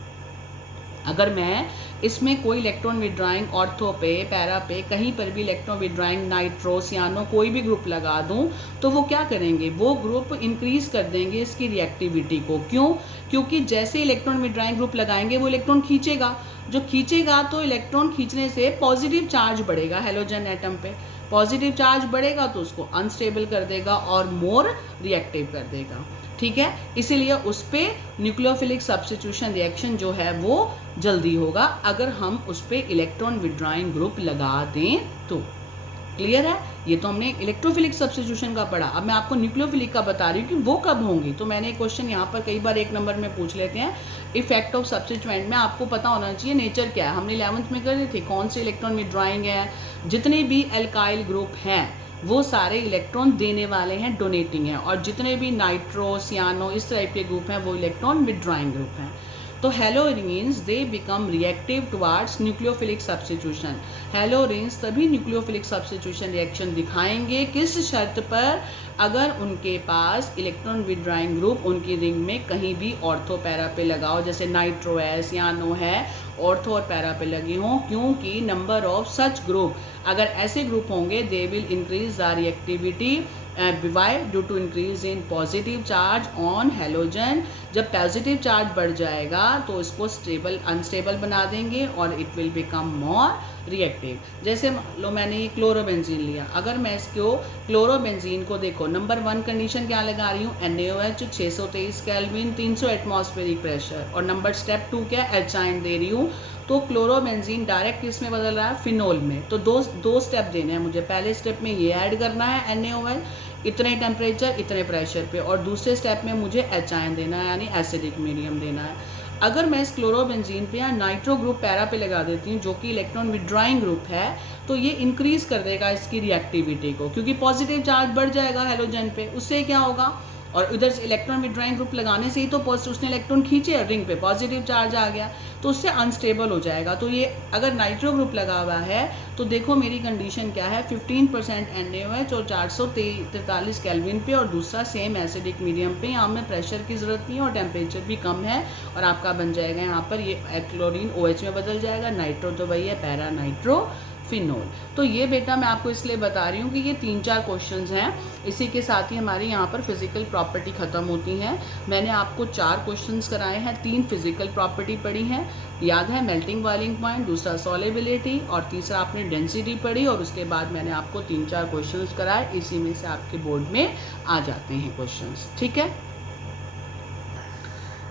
अगर मैं इसमें कोई इलेक्ट्रॉन विड्रॉइंग ऑर्थो पे, पैरा पे, कहीं पर भी इलेक्ट्रॉन विड्रॉइंग नाइट्रो, सियानो कोई भी ग्रुप लगा दूं, तो वो क्या करेंगे? वो ग्रुप इंक्रीज कर देंगे इसकी रिएक्टिविटी को। क्यों? क्योंकि जैसे इलेक्ट्रॉन विड्रॉइंग ग्रुप लगाएंगे वो इलेक्ट्रॉन खींचेगा, जो खींचेगा तो इलेक्ट्रॉन खींचने से पॉजिटिव चार्ज बढ़ेगा हैलोजन एटम पे। पॉजिटिव चार्ज बढ़ेगा तो उसको अनस्टेबल कर देगा और मोर रिएक्टिव कर देगा। ठीक है, इसीलिए उस पर न्यूक्लियोफिलिक सब्स्टिट्यूशन रिएक्शन जो है वो जल्दी होगा अगर हम उस पर इलेक्ट्रॉन विड्रॉइंग ग्रुप लगा दें तो। क्लियर है? ये तो हमने इलेक्ट्रोफिलिक सब्स्टिट्यूशन का पढ़ा। अब मैं आपको न्यूक्लियोफिलिक का बता रही हूँ कि वो कब होंगी। तो मैंने एक क्वेश्चन यहाँ पर कई बार 1 नंबर में पूछ लेते हैं, इफेक्ट ऑफ सब्स्टिट्यूएंट में आपको पता होना चाहिए नेचर क्या है। हमने 11th में कर रहे थे कौन से इलेक्ट्रॉन विड्रॉइंग है। जितने भी एल्काइल ग्रुप हैं वो सारे इलेक्ट्रॉन देने वाले हैं, डोनेटिंग है, और जितने भी नाइट्रो, सियानो इस टाइप के ग्रुप हैं वो इलेक्ट्रॉन विड्रॉइंग ग्रुप हैं। तो haloarenes they become reactive towards nucleophilic substitution. Haloarenes तभी न्यूक्लियोफिलिक सब्स्टिट्यूशन रिएक्शन दिखाएंगे किस शर्त पर? अगर उनके पास इलेक्ट्रॉन विड्रॉइंग ग्रुप उनकी रिंग में कहीं भी ऑर्थो पैरा पे लगाओ, जैसे नाइट्रो है, सियानो है, ऑर्थो और पैरा पे लगे हों। क्योंकि नंबर ऑफ सच ग्रुप, अगर ऐसे ग्रुप होंगे they will increase the reactivity why due to increase in positive charge on halogen. जब पॉजिटिव चार्ज बढ़ जाएगा तो इसको स्टेबल अनस्टेबल बना देंगे और it will become more reactive. जैसे लो मैंने ये क्लोरोबेंजीन लिया, अगर मैं इसको क्लोरोबेंजीन को देखो, नंबर 1 कंडीशन क्या लगा रही हूँ? NaOH 623 केल्विन 300 एटमॉस्फेरिक प्रेशर, और नंबर स्टेप 2 क्या? एचाइन दे रही हूँ। तो क्लोरोबेंजीन डायरेक्ट किस में बदल रहा है? फिनोल में। तो दो स्टेप देने हैं मुझे। पहले स्टेप में ये ऐड करना है NaOH इतने टेम्परेचर इतने प्रेशर पे, और दूसरे स्टेप में मुझे एचाइन देना है यानी एसिडिक मीडियम देना है। अगर मैं इस क्लोरोबेंजीन पे या नाइट्रो ग्रुप पैरा पे लगा देती हूँ जो कि इलेक्ट्रॉन विड्रॉइंग ग्रुप है, तो ये इंक्रीज कर देगा इसकी रिएक्टिविटी को, क्योंकि पॉजिटिव चार्ज बढ़ जाएगा हैलोजन पे। उससे क्या होगा? और इधर से इलेक्ट्रॉन विड्रॉइंग ग्रुप लगाने से ही तो उसने इलेक्ट्रॉन खींचे, रिंग पे पॉजिटिव चार्ज आ गया, तो उससे अनस्टेबल हो जाएगा। तो ये अगर नाइट्रो ग्रुप लगा हुआ है तो देखो मेरी कंडीशन क्या है, 15% NaOH और 443 केल्विन पे, और दूसरा सेम एसिडिक मीडियम पे। यहाँ में प्रेशर की ज़रूरत नहीं है और टेम्परेचर भी कम है, और आपका बन जाएगा यहाँ पर ये क्लोरीन OH में बदल जाएगा। नाइट्रो तो वही है, पैरा नाइट्रो फिनोल। तो ये बेटा मैं आपको इसलिए बता रही हूँ कि ये 3-4 क्वेश्चंस हैं। इसी के साथ ही हमारी यहाँ पर फिजिकल प्रॉपर्टी ख़त्म होती हैं। मैंने आपको 4 क्वेश्चंस कराए हैं, 3 फिजिकल प्रॉपर्टी पढ़ी हैं, याद है? मेल्टिंग बॉइलिंग पॉइंट, दूसरा सॉलेबिलिटी, और तीसरा आपने डेंसिटी पढ़ी, और उसके बाद मैंने आपको 3-4 क्वेश्चंस कराए। इसी में से आपके बोर्ड में आ जाते हैं क्वेश्चंस। ठीक है?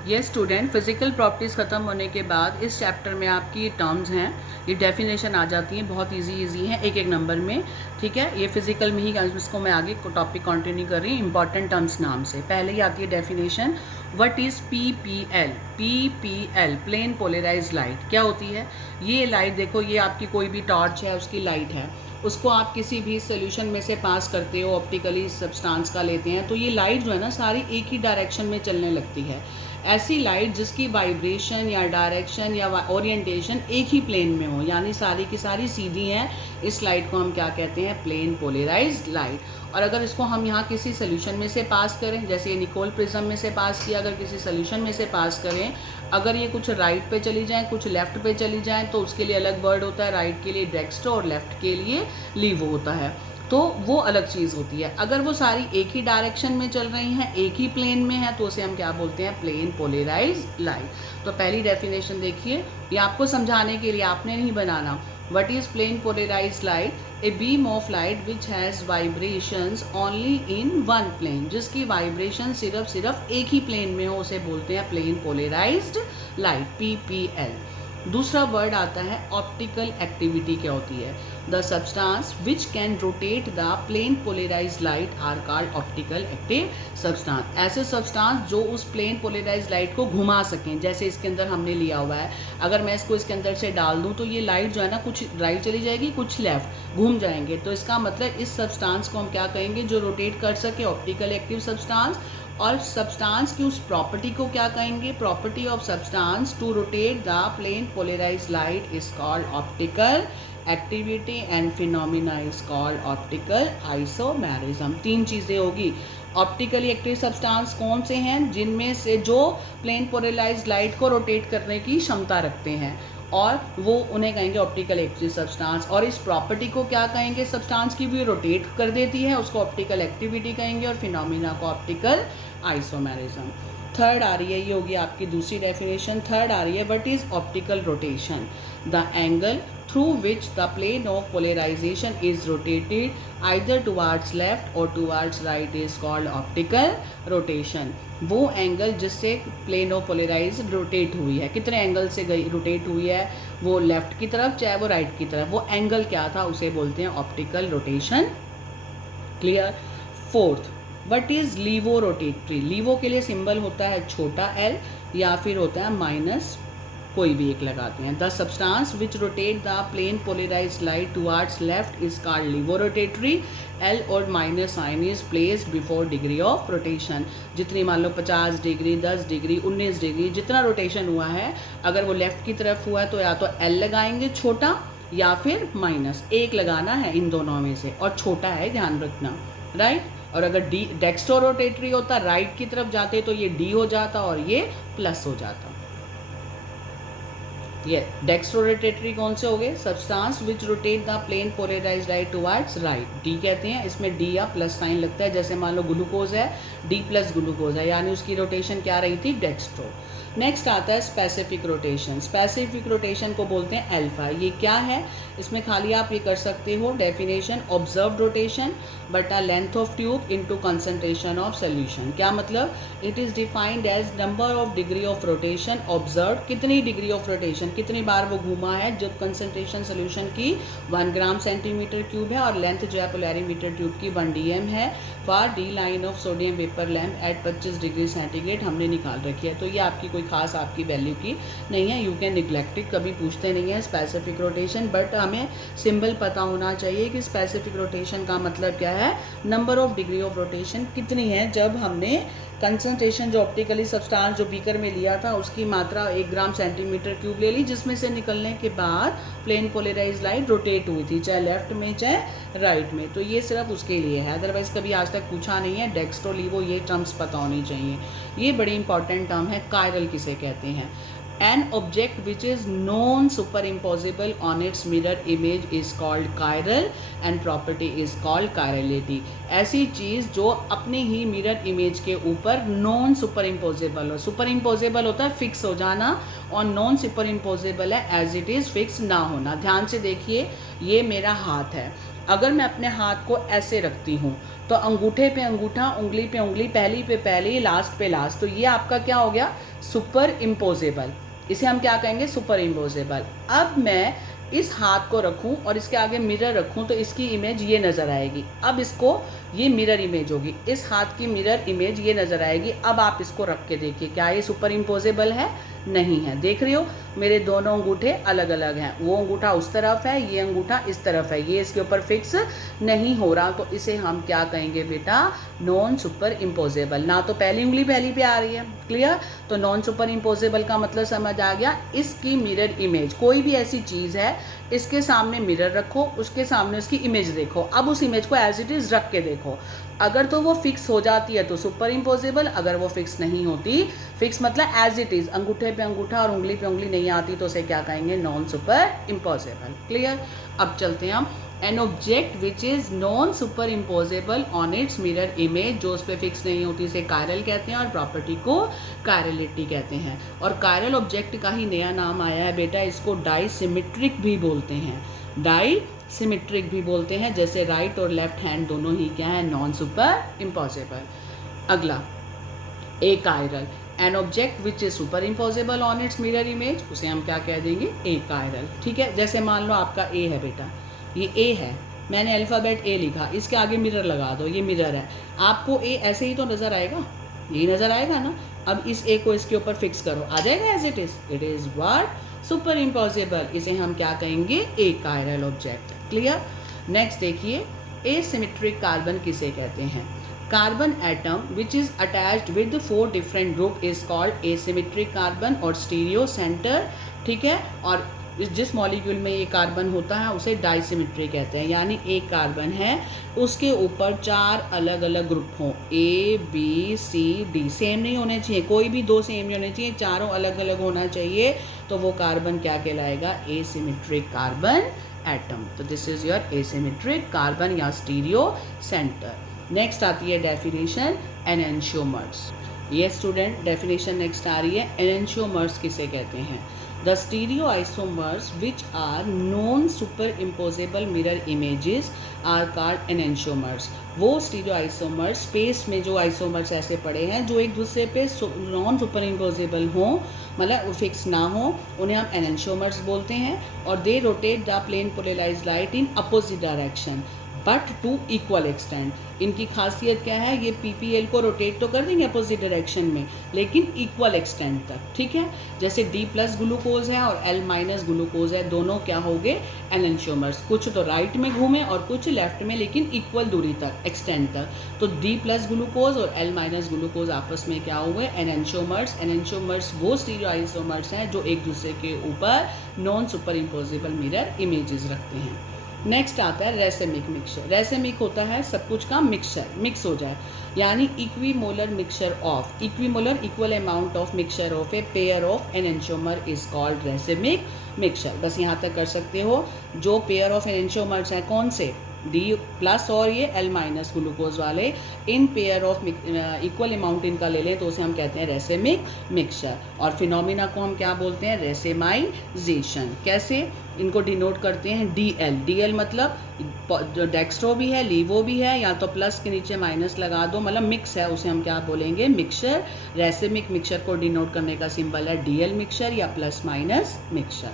ये स्टूडेंट फिजिकल प्रॉपर्टीज़ ख़त्म होने के बाद इस चैप्टर में आपकी टर्म्स हैं, ये डेफिनेशन आ जाती हैं, बहुत इजी है, एक नंबर में। ठीक है, ये फिजिकल में ही, इसको मैं आगे टॉपिक कंटिन्यू कर रही हूँ इंपॉर्टेंट टर्म्स नाम से। पहले ही आती है definition, what is PPL? PPL plane polarized light क्या होती है? ये लाइट देखो, ये आपकी कोई भी टॉर्च है उसकी लाइट है, उसको आप किसी भी सोल्यूशन में से पास करते हो, ऑप्टिकली सब्सटेंस का लेते हैं, तो ये लाइट जो है ना सारी एक ही डायरेक्शन में चलने लगती है। ऐसी लाइट जिसकी वाइब्रेशन या डायरेक्शन या ओरिएंटेशन एक ही प्लेन में हो, यानी सारी की सारी सीधी हैं, इस लाइट को हम क्या कहते हैं? Plane polarized light. और अगर इसको हम यहाँ किसी सोल्यूशन में से पास करें, जैसे ये निकोल प्रिज्म में से पास किया, अगर किसी सोल्यूशन में से पास करें, अगर ये कुछ राइट पे चली जाए कुछ लेफ़्ट पे चली जाए तो उसके लिए अलग वर्ड होता है, राइट के लिए डेक्स्ट्रो और लेफ़्ट के लिए लीवो होता है, तो वो अलग चीज़ होती है। अगर वो सारी एक ही डायरेक्शन में चल रही हैं, एक ही प्लेन में है, तो उसे हम क्या बोलते हैं? Plane polarized light. तो पहली डेफिनेशन देखिए, ये आपको समझाने के लिए, आपने नहीं बनाना। What is plane polarized light? A beam of light which has vibrations only in one plane, जिसकी वाइब्रेशन सिर्फ एक ही प्लेन में हो, उसे बोलते हैं प्लेन पोलराइज्ड लाइट, PPL। दूसरा वर्ड आता है ऑप्टिकल एक्टिविटी क्या होती है? The substance which can rotate the plane polarized light are called optical active substance. ऐसे सब्सटेंस जो उस प्लेन पोलराइज्ड लाइट को घुमा सकें, जैसे इसके अंदर हमने लिया हुआ है, अगर मैं इसको इसके अंदर से डाल दूं तो ये लाइट जो है ना कुछ राइट चली जाएगी, कुछ लेफ्ट घूम जाएंगे। तो इसका मतलब इस सब्सटेंस को हम क्या कहेंगे, जो रोटेट कर सके, ऑप्टिकल एक्टिव सब्सटेंस। और सब्सटेंस की उस प्रॉपर्टी को क्या कहेंगे, property of substance to rotate the plane polarized light is called optical activity and phenomena is called optical isomerism. 3 चीज़ें होगी। ऑप्टिकली एक्टिव सब्सटेंस कौन से हैं, जिनमें से जो प्लेन पोलराइज्ड लाइट को रोटेट करने की क्षमता रखते हैं, और वो उन्हें कहेंगे ऑप्टिकल एक्टिव सब्सटेंस। और इस प्रॉपर्टी को क्या कहेंगे, सब्सटेंस की भी रोटेट कर देती है, उसको ऑप्टिकल एक्टिविटी कहेंगे, और फिनोमिना को ऑप्टिकल आइसोमेरिज्म। थर्ड आ रही है, ये होगी आपकी दूसरी डेफिनेशन। थर्ड आ रही है, what is optical rotation, the angle through which the plane of polarization is rotated either towards left और towards right is called optical rotation. वो एंगल जिससे प्लेन ऑफ पोलराइज रोटेट हुई है, कितने एंगल से गई रोटेट हुई है, वो लेफ्ट की तरफ चाहे वो राइट की तरफ, वो एंगल क्या था, उसे बोलते हैं optical rotation. Clear. Fourth, what is laevo rotatory. Laevo के लिए सिंबल होता है छोटा एल या फिर होता है माइनस, कोई भी एक लगाते हैं। The substance which rotate the plane polarized light towards left is called laevo rotatory. L और minus sign is placed before degree of rotation. जितनी मान लो 50 डिग्री, 10 डिग्री, 19 डिग्री, जितना रोटेशन हुआ है, अगर वो लेफ्ट की तरफ हुआ है तो या तो एल लगाएंगे छोटा या फिर माइनस, एक लगाना है इन दोनों में से, और छोटा है ध्यान रखना, राइट। और अगर डी डेक्स्ट्रो रोटेटरी होता, राइट की तरफ जाते, तो ये डी हो जाता और ये प्लस हो जाता। ये डेक्स्ट्रो रोटेटरी कौन से हो गए, substance which rotate the plane polarized light towards right, D कहते हैं। इसमें डी या प्लस साइन लगता है, जैसे मान लो ग्लूकोज है, डी प्लस ग्लूकोज है, यानी उसकी रोटेशन क्या रही थी, डेक्स्ट्रो। नेक्स्ट आता है स्पेसिफिक रोटेशन। स्पेसिफिक रोटेशन को बोलते हैं अल्फा। ये क्या है, इसमें खाली आप ये कर सकते हो डेफिनेशन, ऑब्जर्व्ड रोटेशन बटा length of tube into concentration of solution. क्या मतलब, it is defined as number of degree of rotation observed, कितनी डिग्री ऑफ रोटेशन, कितनी बार वो घूमा है, जब कंसंट्रेशन सोल्यूशन की 1 ग्राम सेंटीमीटर क्यूब है और लेंथ जो है पोलैरीमीटर ट्यूब की 1 dm है, for D line of sodium vapour lamp at 25 degree centigrade हमने निकाल रखी है। तो ये आपकी कोई खास आपकी वैल्यू की नहीं है, यू कैन निगलेक्ट इट, कभी पूछते नहीं है स्पेसिफिक रोटेशन, बट हमें सिंबल पता होना चाहिए कि स्पेसिफिक रोटेशन का मतलब क्या है, number of degree of rotation कितनी है, जब हमने कंसंट्रेशन जो ऑप्टिकली सब्सटेंस जो बीकर में लिया था उसकी मात्रा 1 ग्राम सेंटीमीटर क्यूब ले ली, जिसमें से निकलने के बाद प्लेन पोलराइज्ड लाइट रोटेट हुई थी, चाहे लेफ्ट में चाहे राइट में। तो ये सिर्फ उसके लिए है, अदरवाइज कभी आज तक पूछा नहीं है। डेक्स्ट्रो लीवो ये टर्म्स पता होनी चाहिए, ये बड़ी इंपॉर्टेंट टर्म है। कायरल किसे कहते हैं, an object which is non superimposable on its mirror image is called chiral and property is called chirality। ऐसी चीज़ जो अपने ही मिरर इमेज के ऊपर नॉन सुपर इम्पोजेबल हो, सुपर इम्पोजेबल होता है फिक्स हो जाना, और नॉन सुपर इम्पोजेबल है एज इट इज़ फिक्स ना होना। ध्यान से देखिए, ये मेरा हाथ है, अगर मैं अपने हाथ को ऐसे रखती हूँ तो अंगूठे पे अंगूठा, उंगली पे उंगली, पहली पे पहली, लास्ट पे लास्ट, तो ये आपका क्या हो गया, सुपर इम्पोजेबल। इसे हम क्या कहेंगे, सुपर इम्पोजेबल। अब मैं इस हाथ को रखूं और इसके आगे मिरर रखूं तो इसकी इमेज ये नज़र आएगी। अब इसको, ये मिरर इमेज होगी, इस हाथ की मिरर इमेज ये नज़र आएगी। अब आप इसको रख के देखिए, क्या ये सुपर इम्पोजेबल है, नहीं है। देख रहे हो मेरे दोनों अंगूठे अलग अलग हैं, वो अंगूठा उस तरफ है, ये अंगूठा इस तरफ है, ये इसके ऊपर फिक्स नहीं हो रहा, तो इसे हम क्या कहेंगे बेटा, नॉन सुपर इम्पोजेबल। ना तो पहली उंगली पहली पे आ रही है, क्लियर, तो नॉन सुपर इम्पोजेबल का मतलब समझ आ गया। इसकी मिरर इमेज, कोई भी ऐसी चीज़ है, इसके सामने मिरर रखो, उसके सामने उसकी इमेज देखो, अब उस इमेज को एज इट इज़ रख के देखो, अगर तो वो फिक्स हो जाती है तो सुपर इम्पोजेबल, अगर वो फिक्स नहीं होती, फिक्स मतलब एज इट इज़, अंगूठे पे अंगूठा और उंगली पे उंगली नहीं आती, तो उसे क्या कहेंगे, नॉन सुपर इम्पोजेबल। क्लियर। अब चलते हैं हम, N object which is non super imposable on its mirror image, जो उस पर फिक्स नहीं होती, इसे कायरल कहते हैं, और प्रॉपर्टी को कायरलिटी कहते हैं। और कायरल ऑब्जेक्ट का ही नया नाम आया है बेटा, इसको डाइसिमेट्रिक भी बोलते हैं, डाइसिमेट्रिक भी बोलते हैं, जैसे राइट और लेफ्ट हैंड दोनों ही क्या है, नॉन सुपर इम्पोजेबल। अगला, a chiral, an object which is super imposable on its mirror image, उसे हम क्या कह देंगे, ए कायरल। ठीक है, जैसे मान लो आपका ए है बेटा, ये ए है, मैंने अल्फ़ाबेट ए लिखा, इसके आगे मिरर लगा दो, ये मिरर है, आपको ए ऐसे ही तो नज़र आएगा, यही नज़र आएगा ना। अब इस ए को इसके ऊपर फिक्स करो, आ जाएगा as it is what, super impossible. इसे हम क्या कहेंगे, a chiral object. Clear. Next देखिए, एसिमेट्रिक कार्बन किसे कहते हैं। Carbon atom which is attached with 4 different group is called asymmetric carbon और स्टीरियो सेंटर। ठीक है, और जिस मॉलिक्यूल में ये कार्बन होता है उसे डाइसिमेट्री कहते हैं, यानी एक कार्बन है उसके ऊपर 4 अलग अलग ग्रुप हों, A B C D, same नहीं होने चाहिए, कोई भी 2 सेम नहीं होने चाहिए, चारों अलग अलग होना चाहिए, तो वो कार्बन क्या कहलाएगा, एसिमेट्रिक कार्बन एटम। तो this is your asymmetric carbon या स्टीरियो सेंटर। नेक्स्ट आती है डेफिनेशन, एनेंशियोमर्स। ये स्टूडेंट डेफिनेशन नेक्स्ट आ रही है, एनेंशियोमर्स किसे कहते हैं। The stereoisomers which are non-superimposable mirror images are called enantiomers। वो stereoisomers स्पेस में जो आइसोमर्स ऐसे पड़े हैं जो एक दूसरे पे नॉन सुपर इम्पोजेबल हों, मतलब फिक्स ना हो, उन्हें हम एनेंशियोमर्स बोलते हैं। और they rotate the plane polarized light in opposite direction but to equal extent. इनकी खासियत क्या है, ये पीपीएल को रोटेट तो कर देंगे अपोजिट डायरेक्शन में, लेकिन इक्वल एक्सटेंट तक। ठीक है, जैसे D+ ग्लूकोज है और L- ग्लूकोज है, दोनों क्या हो गए, एनेंशियोमर्स। कुछ तो राइट में घूमे और कुछ लेफ्ट में, लेकिन इक्वल दूरी तक, एक्सटेंट तक। तो D+ ग्लूकोज और L- ग्लूकोज आपस में क्या हुए, एनेंशियोमर्स। एनेंशियोमर्स वो स्टीरियोआइसोमर्स हैं जो एक दूसरे के ऊपर non super imposable mirror images रखते हैं। नेक्स्ट आता है रेसेमिक मिक्सचर। रेसेमिक होता है सब कुछ का मिक्सचर, मिक्स हो जाए, यानी equimolar mixture of, equimolar equal amount of mixture of a pair of enantiomer is called racemic mixture. बस यहाँ तक कर सकते हो। जो पेयर ऑफ एनेंशियोमर्स हैं कौन से, D+ और ये L- ग्लूकोज वाले, in pair of equal amount इनका ले लें तो उसे हम कहते हैं रेसेमिक मिक्सचर। और फिनोमिना को हम क्या बोलते हैं, रेसेमाइजेशन। कैसे इनको डिनोट करते हैं, DL मतलब जो डेक्स्ट्रो भी है, लीवो भी है, या तो प्लस के नीचे माइनस लगा दो, मतलब मिक्स है, उसे हम क्या बोलेंगे, मिक्सचर। रेसेमिक मिक्सचर को डिनोट करने का सिंबल है DL मिक्सचर या +- मिक्सचर।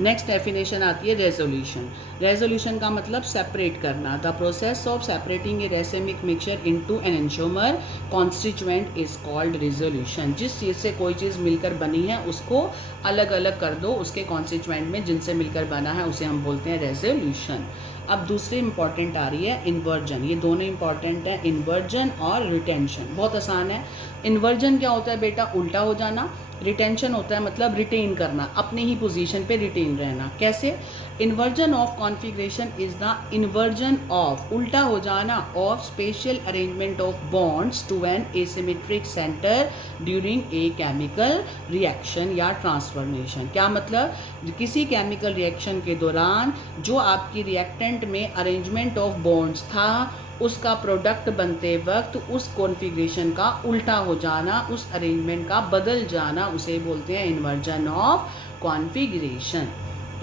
नेक्स्ट डेफिनेशन आती है रेजोल्यूशन। रेजोल्यूशन का मतलब सेपरेट करना, the process of separating A racemic mixture into enantiomer constituent is called resolution. जिस चीज़ से कोई चीज़ मिलकर बनी है उसको अलग अलग कर दो, उसके कॉन्स्टिट्यूएंट में जिनसे मिलकर बना है उसे हम बोलते हैं रेजोल्यूशन। अब दूसरी इंपॉर्टेंट आ रही है इन्वर्जन। ये दोनों इंपॉर्टेंट है, इन्वर्जन और रिटेंशन। बहुत आसान है। इन्वर्जन क्या होता है बेटा, उल्टा हो जाना। रिटेंशन होता है मतलब रिटेन करना, अपने ही पोजीशन पे रिटेन रहना। कैसे, inversion of configuration is the inversion of, उल्टा हो जाना, of special arrangement of bonds to an asymmetric centre during a chemical reaction या ट्रांसफॉर्मेशन। क्या मतलब, किसी केमिकल रिएक्शन के दौरान जो आपकी रिएक्टेंट में अरेंजमेंट ऑफ बॉन्ड्स था उसका प्रोडक्ट बनते वक्त उस कॉन्फ़िगरेशन का उल्टा हो जाना, उस अरेंजमेंट का बदल जाना, उसे बोलते हैं इन्वर्जन ऑफ कॉन्फ़िगरेशन।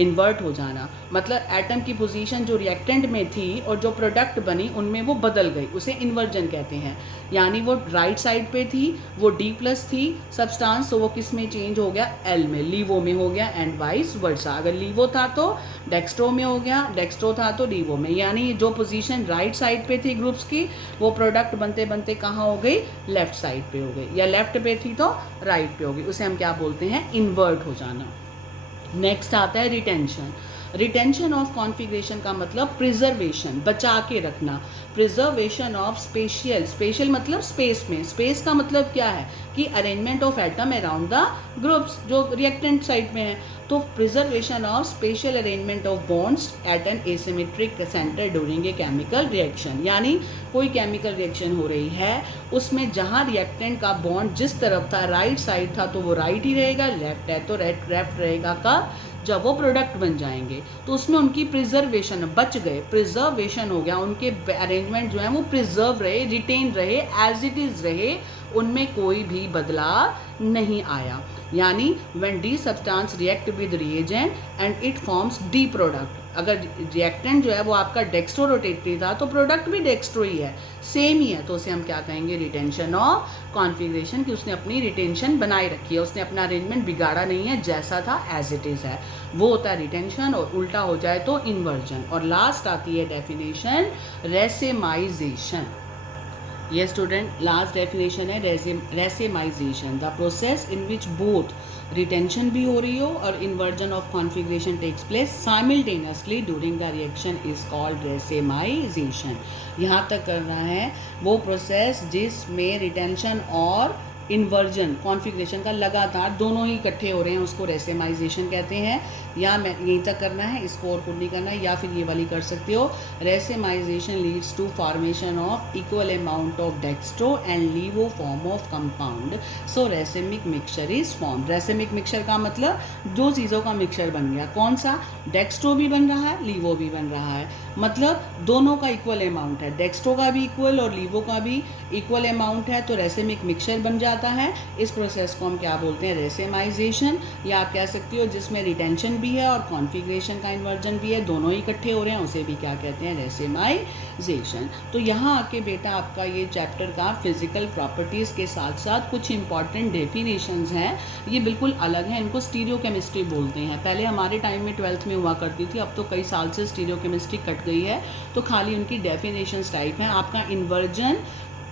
इन्वर्ट हो जाना मतलब एटम की पोजीशन जो रिएक्टेंट में थी और जो प्रोडक्ट बनी उनमें वो बदल गई, उसे इन्वर्जन कहते हैं। यानी वो राइट साइड पे थी, वो D+ थी सब्सटेंस, तो वो किस में चेंज हो गया, L में, लीवो में हो गया, एंड वाइस वर्सा। अगर लीवो था तो डेक्स्ट्रो में हो गया, डेक्स्ट्रो था तो लीवो में। यानी जो पोजीशन राइट साइड पे थी ग्रुप्स की, वो प्रोडक्ट बनते बनते कहाँ हो गई, लेफ्ट साइड पे हो गई, या लेफ्ट पे थी तो राइट पे हो गई, उसे हम क्या बोलते हैं, इन्वर्ट हो जाना। नेक्स्ट आता है रिटेंशन। रिटेंशन ऑफ कॉन्फ़िगरेशन का मतलब प्रिजर्वेशन, बचा के रखना। प्रिजर्वेशन ऑफ स्पेशियल, स्पेशल मतलब स्पेस में, स्पेस का मतलब क्या है कि arrangement of atom around the groups जो रिएक्टेंट साइड में है। तो preservation of special arrangement of bonds at an asymmetric centre during a chemical reaction. यानी कोई केमिकल रिएक्शन हो रही है, उसमें जहाँ रिएक्टेंट का बॉन्ड जिस तरफ था, राइट साइड था तो वो राइट ही रहेगा, लेफ्ट है तो लेफ्ट रहेगा। का जब वो प्रोडक्ट बन जाएंगे तो उसमें उनकी प्रिजर्वेशन, बच गए, प्रिजर्वेशन हो गया, उनके अरेंजमेंट जो है वो प्रिजर्व रहे, रिटेन रहे, एज इट इज़ रहे, उनमें कोई भी बदलाव नहीं आया। यानी when D substance react with reagent and it forms D product, अगर रिएक्टेंट जो है वो आपका डेक्स्ट्रो रोटेटरी था तो प्रोडक्ट भी डेक्स्ट्रो ही है, सेम ही है, तो उसे हम क्या कहेंगे, रिटेंशन ऑफ कॉन्फिगरेशन, कि उसने अपनी रिटेंशन बनाए रखी है, उसने अपना अरेंजमेंट बिगाड़ा नहीं है, जैसा था एज इट इज़ है, वो होता है रिटेंशन, और उल्टा हो जाए तो इन्वर्जन। और लास्ट आती है डेफिनेशन रेसेमाइजेशन। ये स्टूडेंट लास्ट डेफिनेशन है racemization, the process in which both retention भी हो रही हो और inversion of configuration takes place simultaneously during the reaction is called racemization. यहाँ तक करना है वो प्रोसेस जिसमें रिटेंशन और इन्वर्जन कॉन्फ़िगरेशन का लगातार दोनों ही इकट्ठे हो रहे हैं, उसको रेसेमाइजेशन कहते हैं। या मैं यहीं तक करना है, इसको और कुछ नहीं करना है, या फिर ये वाली कर सकते हो, racemization leads to formation of equal amount of dextro and laevo form of compound, so racemic mixture is form. Racemic mixture का मतलब दो चीज़ों का मिक्सचर बन गया, कौन सा, डेक्स्ट्रो भी बन रहा है, लीवो भी बन रहा है, मतलब दोनों का इक्वल अमाउंट है, डेक्स्ट्रो का भी इक्वल और लीवो का भी इक्वल अमाउंट है, तो रेसेमिक मिक्सचर बन जाता है। इस प्रोसेस को हम क्या बोलते हैं, रेसेमाइजेशन, या आप कह सकते हो जिसमें रिटेंशन भी है और कॉन्फ़िगरेशन का इन्वर्जन भी है, दोनों ही इकट्ठे हो रहे हैं, उसे भी क्या कहते हैं, रेसेमाइजेशन। तो यहाँ आके बेटा आपका ये चैप्टर का फिजिकल प्रॉपर्टीज़ के साथ साथ कुछ इंपॉर्टेंट डेफिनेशंस हैं, ये बिल्कुल अलग हैं, इनको स्टीरियोकेमिस्ट्री बोलते हैं। पहले हमारे टाइम में 12th में हुआ करती थी, अब तो कई साल से स्टीरियोकेमिस्ट्री कट गई है, तो खाली उनकी डेफिनेशंस टाइप हैं। आपका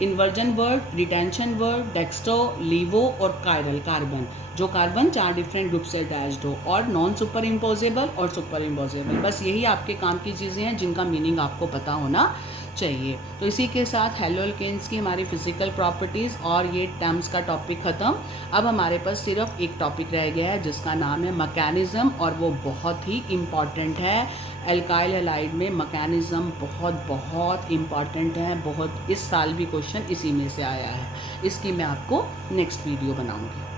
inversion word, retention word, dextro, laevo और कायरल कार्बन, जो कार्बन 4 डिफरेंट ग्रुप से अटैच्ड हो, और नॉन सुपर इम्पोजेबल और सुपर इम्पोजेबल, बस यही आपके काम की चीज़ें हैं जिनका मीनिंग आपको पता होना चाहिए। तो इसी के साथ हेलो एल्केन्स की हमारी फिजिकल प्रॉपर्टीज़ और ये टर्म्स का टॉपिक ख़त्म। अब हमारे पास सिर्फ एक टॉपिक रह गया है जिसका नाम है मैकेनिज़्म, और वो बहुत ही इम्पॉर्टेंट है। एल्काइल हैलाइड में मैकेनिज़्म बहुत बहुत इम्पॉर्टेंट है, बहुत, इस साल भी क्वेश्चन इसी में से आया है। इसकी मैं आपको नेक्स्ट वीडियो बनाऊंगी।